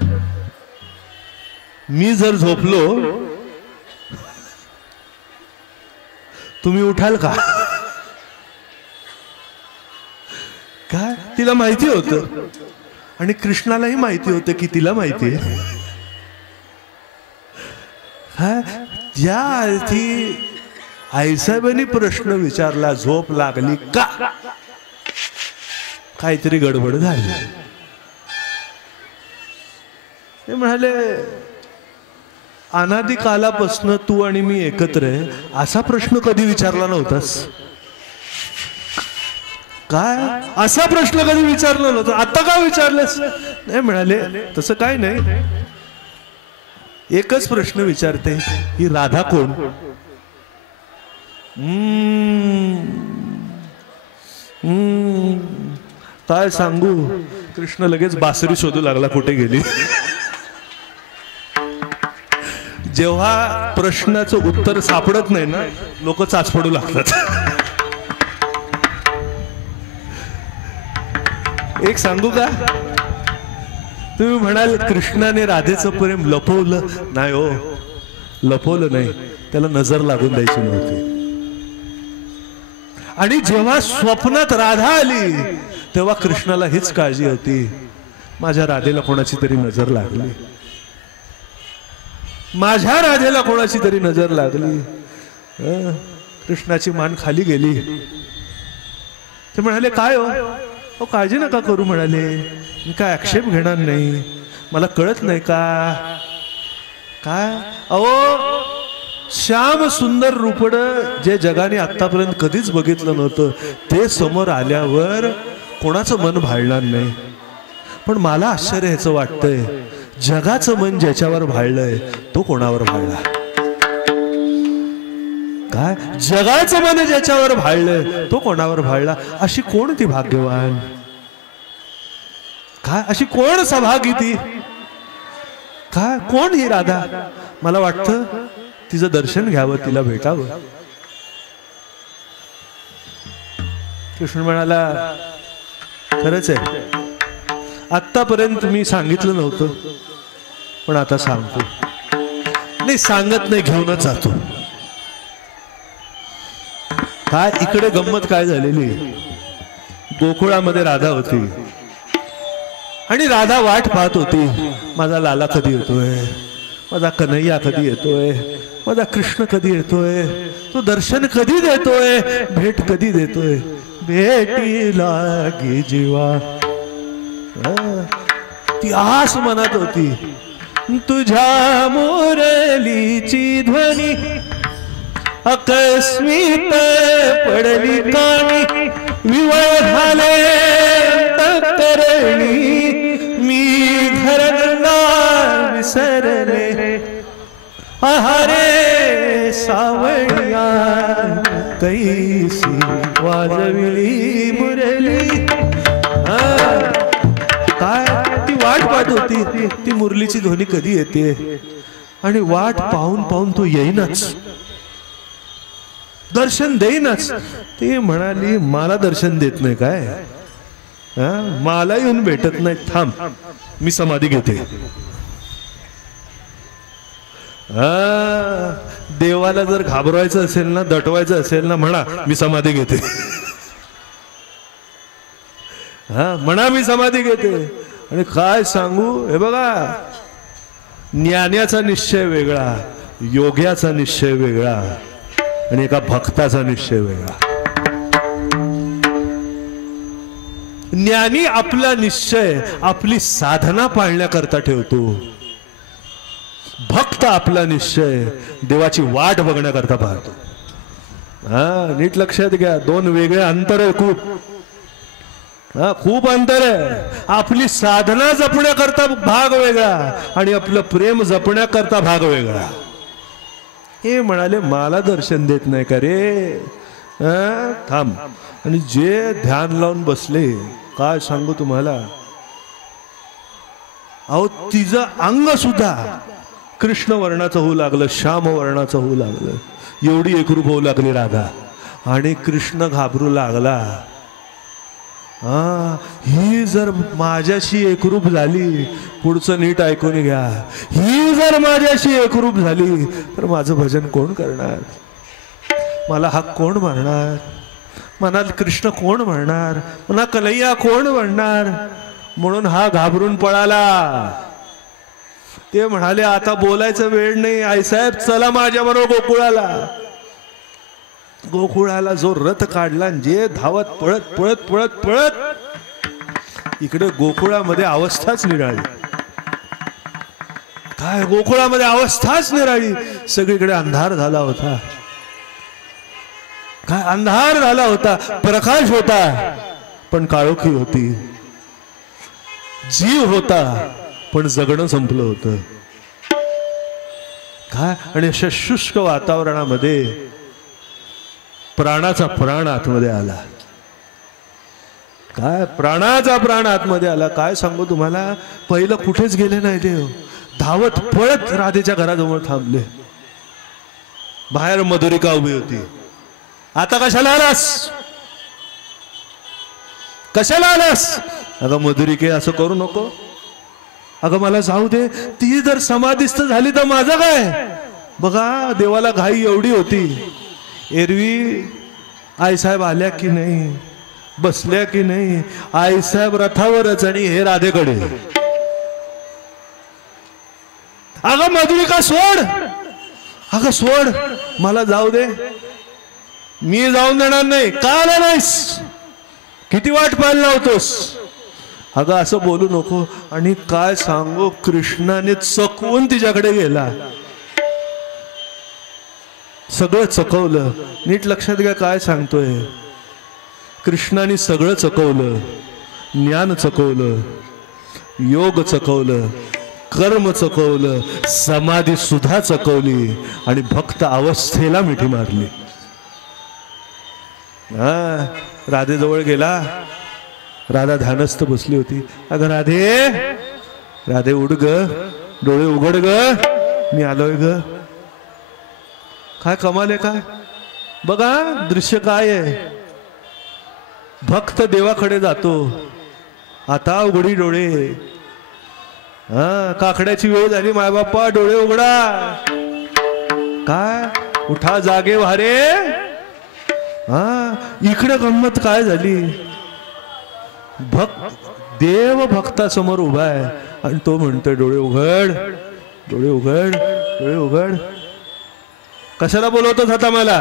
मी जर झोपलो तुम्ही उठाल का? काय तिला माहिती होतं आणि कृष्णालाही माहिती होतं की तिला माहिती आहे. या अर्थी आईसाहेबांनी प्रश्न विचारला, झोप लागली का? काहीतरी गडबड झाली. ते म्हणाले अनादी कालापासून तू आणि मी एकत्र आहे असा प्रश्न कधी विचारला नव्हतास. काय असा प्रश्न कधी विचारला नव्हता, आता का विचारलंस? नाही म्हणाले तसं काय नाही, एकच प्रश्न विचारते, ही राधा कोण? काय सांगू? कृष्ण लगेच बासरी शोधू लागला कुठे गेली. जेव्हा प्रश्नाचं उत्तर सापडत नाही ना लोक चाचपडू लागतात. एक सांगू का? तुम्ही म्हणाल कृष्णाने राधेचं प्रेम लपवलं नाही. हो लपवलं नाही, त्याला नजर लागून द्यायची नव्हती. आणि जेव्हा स्वप्नात राधा आली तेव्हा कृष्णाला हीच काळजी होती, माझ्या राधेला कोणाची तरी नजर लागली, माझ्या राधेला कोणाची तरी नजर लागली. कृष्णाची मान खाली गेली. ते म्हणाले काय हो काळजी नका करू म्हणाले, मी काय आक्षेप घेणार नाही, मला कळत नाही का? काय अहो श्याम सुंदर रूपड जे जगाने आतापर्यंत कधीच बघितलं नव्हतं ते समोर आल्यावर कोणाचं मन भाळणार नाही. पण मला आश्चर्य ह्याचं वाटतंय, जगाचं मन ज्याच्यावर भाळलंय तो कोणावर भाळला? काय जगाचं मन ज्याच्यावर भाळलंय तो कोणावर भाळला? अशी कोण ती भाग्यवान? काय अशी कोण सभागी ती? काय कोण ही राधा? मला वाटतं तिचं दर्शन घ्यावं, तिला भेटावं. कृष्ण म्हणाला खरंच आहे, आतापर्यंत मी सांगितलं नव्हतं पण आता सांगतो. नाही सांगत नाही, घेऊनच जातो. काय इकडे गंमत काय झालेली, गोकुळामध्ये राधा होती आणि राधा वाट पाहत होती, माझा लाला कधी येतोय, माझा कन्हैया कधी येतोय, माझा कृष्ण कधी येतोय, तो दर्शन कधी देतोय, भेट कधी देतोय. भेटी लागी जीवा ती आस मनात होती, तुझ्या मुरलीची ध्वनी अकस्मित पडली कानी, विवळ झाले अंतःकरणी, मी घरगंगा विसरले, आहारे सावळ्या कैसी वाजविली मुरली. काय ती वाट पाहत होती, ती मुरलीची ध्वनी कधी येते, आणि वाट पाहून पाहून तो येईनच, दर्शन देईनच. ती म्हणाली मला दर्शन देत नाही काय, मला येऊन भेटत नाही, थांब मी समाधी घेते. देवाला जर घाबरवायचं असेल ना, दटवायचं असेल ना, म्हणा मी समाधी घेते. म्हणा मी समाधी घेते. आणि काय सांगू, हे बघा, ज्ञानाचा निश्चय वेगळा, योग्याचा निश्चय वेगळा, आणि एका भक्ताचा निश्चय वेगळा. ज्ञानी आपला निश्चय आपली साधना पाळण्याकरता ठेवतो, भक्त आपला निश्चय देवाची वाट बघण्याकरता पाहतो. नीट लक्षात घ्या, दोन वेगळे अंतर आहे, खूप अंतर आहे. आपली साधना जपण्याकरता भाग वेगळा, आणि आपलं प्रेम जपण्याकरता भाग वेगळा. हे म्हणाले मला दर्शन देत नाही का रे, थांब. आणि जे ध्यान लावून बसले, काय सांगू तुम्हाला, अहो तिचं अंग सुद्धा कृष्ण वर्णाचं होऊ लागलं, श्याम वर्णाचं होऊ लागलं, एवढी एकरूप होऊ लागली राधा. आणि कृष्ण घाबरू लागला, ही जर माझ्याशी एकरूप झाली, पुढचं नीट ऐकून घ्या, ही जर माझ्याशी एकरूप झाली तर माझं भजन कोण करणार, मला हा कोण म्हणणार, मला कृष्ण कोण म्हणणार, मला कन्हैया कोण म्हणणार. म्हणून हा घाबरून पळाला. ते म्हणाले आता बोलायचं वेळ नाही, आईसाहेब चला माझ्या बरोबर गोकुळाला. गोकुळाला जो रथ काढला, जे धावत पळत पळत पळत पळत इकडे गोकुळामध्ये अवस्थाच निराळी. काय गोकुळामध्ये अवस्थाच निराळी, सगळीकडे अंधार झाला होता. काय अंधार झाला होता, प्रकाश होता पण काळोखी होती, जीव होता पण जगणं संपलं होतं. काय, आणि अशा शुष्क वातावरणामध्ये प्राणाचा प्राण आतमध्ये आला. काय प्राणाचा प्राण आतमध्ये आला, काय सांगू तुम्हाला. पहिलं कुठेच गेले नाही देव, धावत पळत राधेच्या घराजवळ थांबले. बाहेर मधुरिका उभी होती. आता कशाला आलास, कशाला आलास. अगं मधुरिके असं करू नको, अगं मला जाऊ दे, ती जर समाधिस्थ झाली तर माझं काय. बघा देवाला घाई एवढी होती. एरवी आईसाहेब आल्या की नाही, बसल्या की नाही, आईसाहेब रथावरच आणि हे राधेकडे. अगं मधुरिका सोड, अगं सोड, मला जाऊ दे, मी जाऊन देणार नाही. का आला नाहीस, किती वाट पाहायला होतोस. अगं असं बोलू नको. आणि काय सांगू, कृष्णाने चकवून तिच्याकडे गेला, सगळं चकवलं. नीट लक्षात घ्या काय सांगतोय. कृष्णाने सगळं चकवलं, ज्ञान चकवलं, योग चकवलं, कर्म चकवलं, समाधी सुद्धा चकवली, आणि भक्त अवस्थेला मिठी मारली. राधेजवळ गेला. राधा ध्यानस्थ बसली होती. अगं राधे, राधे उठ ग, डोळे उघड ग, मी आलोय ग. काय कमाल आहे काय, बघा दृश्य काय आहे. भक्त देवाकडे जातो, आता उघडी डोळे. काकड्याची वेळ झाली, माय बाप्पा डोळे उघडा. काय उठा जागे वारे. इकडे गंमत काय झाली, देव भक्तासमोर उभा आहे आणि तो म्हणतोय डोळे उघड, डोळे उघड, डोळे उघड. कशाला बोलवतोस आता मला,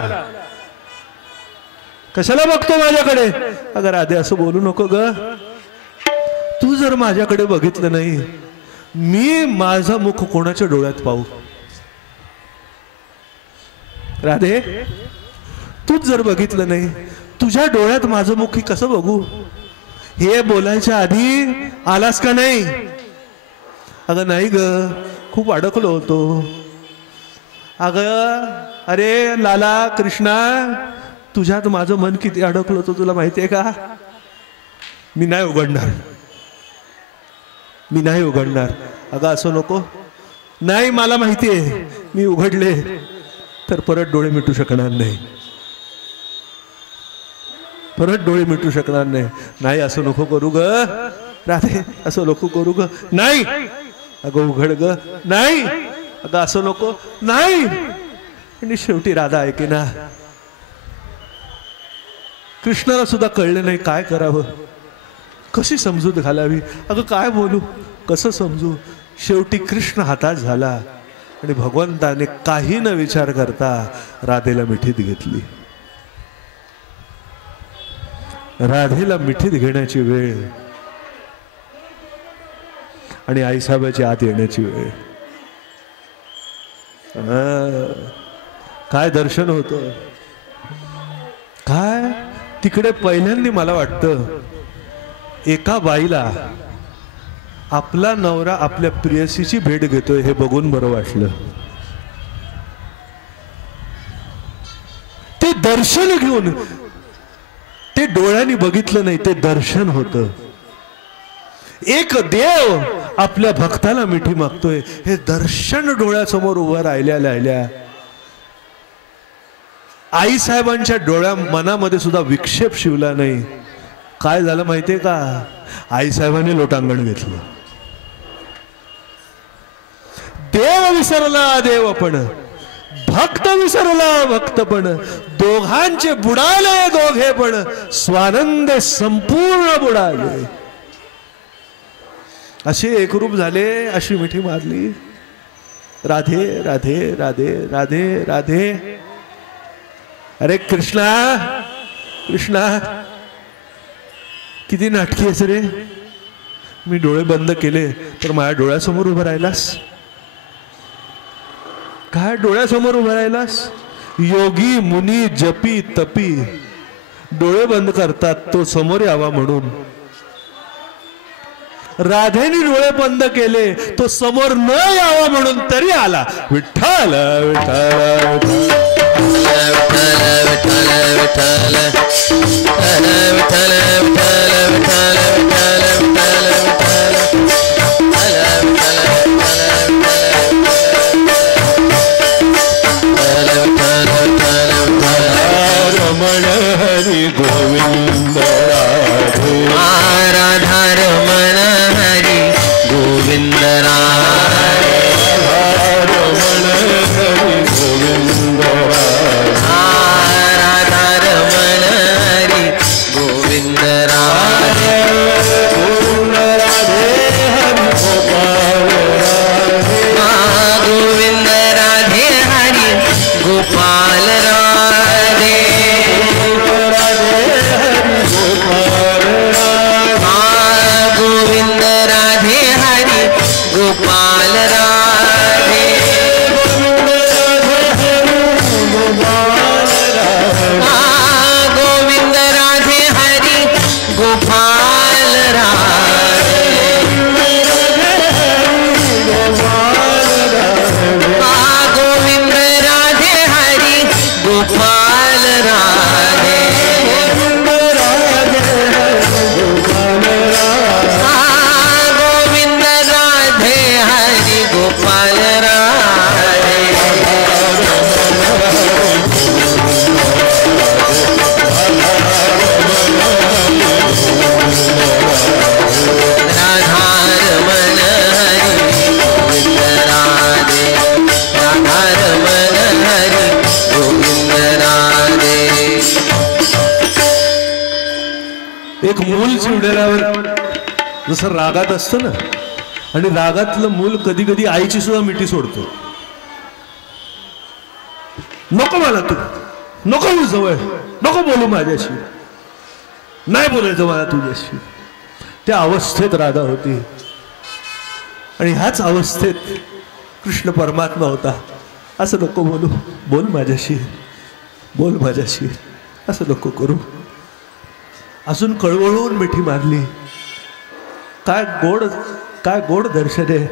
कशाला बघतो माझ्याकडे. अगं राधे असं बोलू नको ग, तू जर जर माझ्याकडे बघितलं नाही, मी माझं मुख कोणाच्या डोळ्यात पाहू? राधे, तूच जर बघितलं नाही, तुझ्या डोळ्यात माझं मुख कसं बघू? हे बोलायच्या आधी आलास का नाही? अगं नाही ग, खूप अडकलो होतो. अगं अरे लाला कृष्णा, तुझ्यात माझं मन किती अडकलं होतं तुला माहितीये का? मी नाही उघडणार, मी नाही उघडणार. अगं असं नको. नाही, मला माहितीये मी उघडले तर परत डोळे मिटू शकणार नाही, परत डोळे मिटू शकणार नाही. नाही असं नको करू ग राधे, असं नको करू ग. नाही अगं उघड ग. नाही अगं असं नको. नाही. आणि शेवटी राधा ऐके ना. कृष्णाला सुद्धा कळले नाही काय करावं, कशी समजूत घालावी. अगं काय बोलू, कसं समजू. शेवटी कृष्ण हातात झाला आणि भगवंताने काही न विचार करता राधेला मिठीत घेतली. राधेला मिठीत घेण्याची वेळ आणि आईसाहेबाची आत येण्याची वेळ. काय दर्शन होतं. काय तिकडे पहिल्यांदा मला वाटतं एका बाईला आपला नवरा आपल्या प्रियसीची भेट घेतोय हे बघून बरं वाटलं. ते दर्शन घेऊन, ते डोळ्यांनी बघितलं नाही, ते दर्शन होतं. एक देव आपल्या भक्ताला मिठी मागतोय हे दर्शन डोळ्यासमोर उभं राहिल्या आईसाहेबांच्या डोळ्या मनामध्ये सुद्धा विक्षेप शिवला नाही. काय झालं माहितीये का? आईसाहेबांनी लोटांगण घेतलं. देव विसरला देवपण, भक्त विसरला भक्तपण, दोघांचे बुडाले दोघे पण, स्वानंदे संपूर्ण बुडाले. असे एकरूप झाले, अशी मिठी मारली. राधे राधे राधे राधे राधे. अरे कृष्णा कृष्णा, किती नाटकी आहेस रे. मी डोळे बंद केले तर माझ्या डोळ्यासमोर उभं राहिलास. काय डोळ्यासमोर उभं राहिलास? योगी मुनी जपी तपी डोळे बंद करतात तो समोर यावा म्हणून. राधेने डोळे बंद केले तो समोर न यावा म्हणून, तरी आला. विठ्ठल विठ्ठल रमण हरी गोविंद राधे. राधा रमण हरी गोविंद राधे. रमण हरी गोविंद राधा रमण हरी गोविंद राधे. गोविंद राधे हरी गोपाल राधे. गोविंद राधे हरी गोपाल राधे. गोविंद राधे हरी गोपाल राधे. गोविंद राधे हरी गोपाल राधे. गोविंद राधे हरि गोपाल राधे. राधा रमण हरि गोविंद राधे. राधा रमण हरि गोविंद राधे. एक मूल चिवडेल्यावर जसं रागात असतं ना, आणि रागातलं मूल कधी कधी आईची सुद्धा मिठी सोडतो. नको मला तू, नको येऊ जवळ, नको बोलू माझ्याशी, नाही बोलायचं मला तुझ्याशी. त्या अवस्थेत राधा होती आणि ह्याच अवस्थेत कृष्ण परमात्मा होता. असं नको बोलू, बोल माझ्याशी, बोल माझ्याशी, असं नको करू. अजून कळवळून मिठी मारली. काय गोड दर्शन आहे.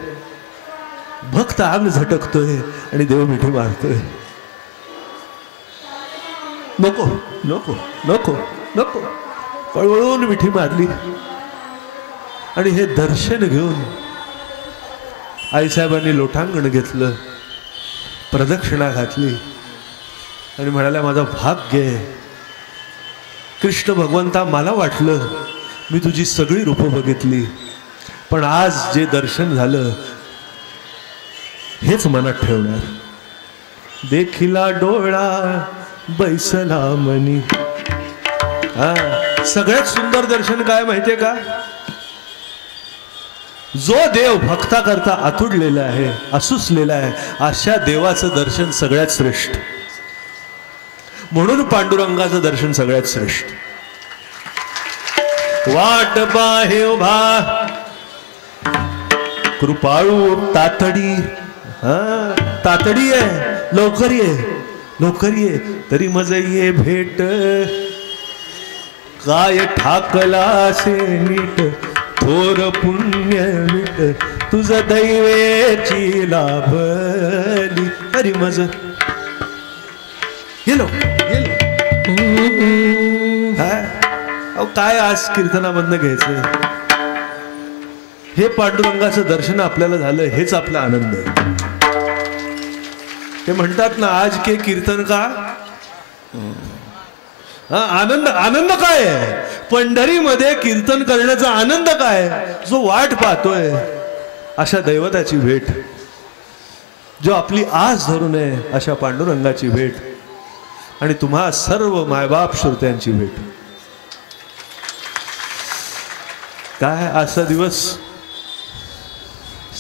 भक्त अंग झटकतोय आणि देव मिठी मारतोय. नको नको नको नको, कळवळून मिठी मारली. आणि हे दर्शन घेऊन आईसाहेबांनी लोटांगण घेतलं, प्रदक्षिणा घातली आणि म्हणाल्या माझा भाग्य आहे कृष्ण भगवंता. मला वाटलं मी तुझी सगळी रूपं बघितली, पण आज जे दर्शन झालं हेच मनात ठेवणार. देखिला डोळा बैसला मनी. सगळ्यात सुंदर दर्शन काय माहितीये का? जो देव भक्ता करता आतुडलेला आहे, असुसलेला आहे, अशा देवाचं दर्शन सगळ्यात श्रेष्ठ. म्हणून पांडुरंगाचं दर्शन सगळ्यात श्रेष्ठ. वाट बाहे उभा कृपाळू तातडी. तातडी आहे, लवकर ये लवकर ये, तरी मज ये भेट. काय ठाकला से नीट थोर पुण्य मीठ, तुझ दैवेची लाभली. तरी मज गेलो गेलो. काय आज कीर्तनामधनं घ्यायचं? हे पांडुरंगाचं दर्शन आपल्याला झालं, हेच आपला आनंद आहे. ते म्हणतात ना, आज के कीर्तन का आनंद. आनंद काय आहे? पंढरीमध्ये कीर्तन करण्याचा आनंद काय? जो वाट पाहतोय अशा दैवताची भेट, जो आपली आस धरून आहे अशा पांडुरंगाची भेट, आणि तुम्हा सर्व मायबाप श्रोत्यांची भेट. काय असा दिवस,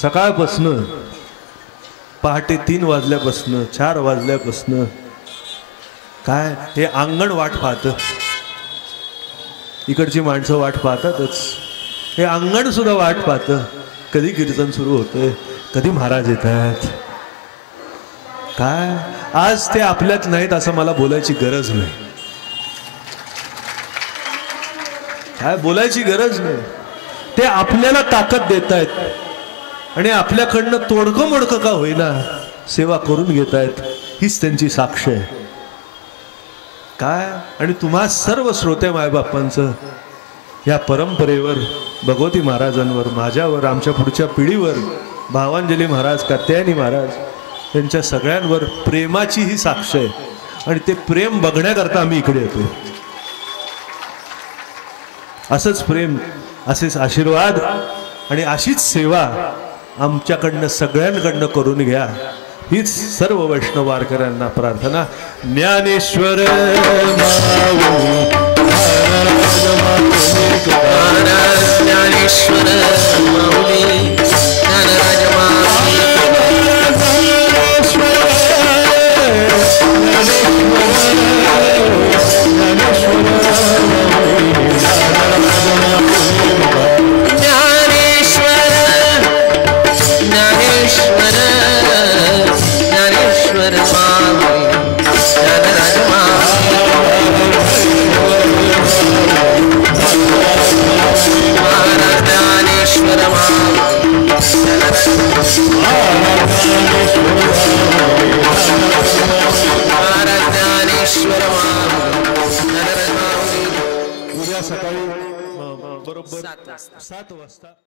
सकाळपासनं पहाटे 3 वाजल्यापासनं 4 वाजल्यापासनं काय हे अंगण वाट पाहतं. इकडची माणसं वाट पाहतातच, हे अंगण सुद्धा वाट पाहतं. कधी कीर्तन सुरू होतंय, कधी महाराज येत आहेत. काय आज ते आपल्यात नाहीत असं मला बोलायची गरज नाही. काय बोलायची गरज नाही. ते आपल्याला ताकद देत आहेत आणि आपल्याकडनं तोडकं मोडकं का होईना सेवा करून घेत आहेत. हीच त्यांची साक्ष आहे. काय आणि तुम्हा सर्व श्रोते मायबापांचं या परंपरेवर, भगवती महाराजांवर, माझ्यावर, आमच्या पुढच्या पिढीवर, भावांजली महाराज, कात्यायनी महाराज, त्यांच्या सगळ्यांवर प्रेमाची ही साक्ष आहे. आणि ते प्रेम बघण्याकरता आम्ही इकडे येतो. असंच प्रेम, असेच आशीर्वाद आणि अशीच सेवा आमच्याकडनं सगळ्यांकडनं करून घ्या, हीच सर्व वैष्णव वारकऱ्यांना प्रार्थना. ज्ञानेश्वर ज्ञानेश्वर माऊली ज्ञानराज उद्या सकाळी बरोबर 7 वाजता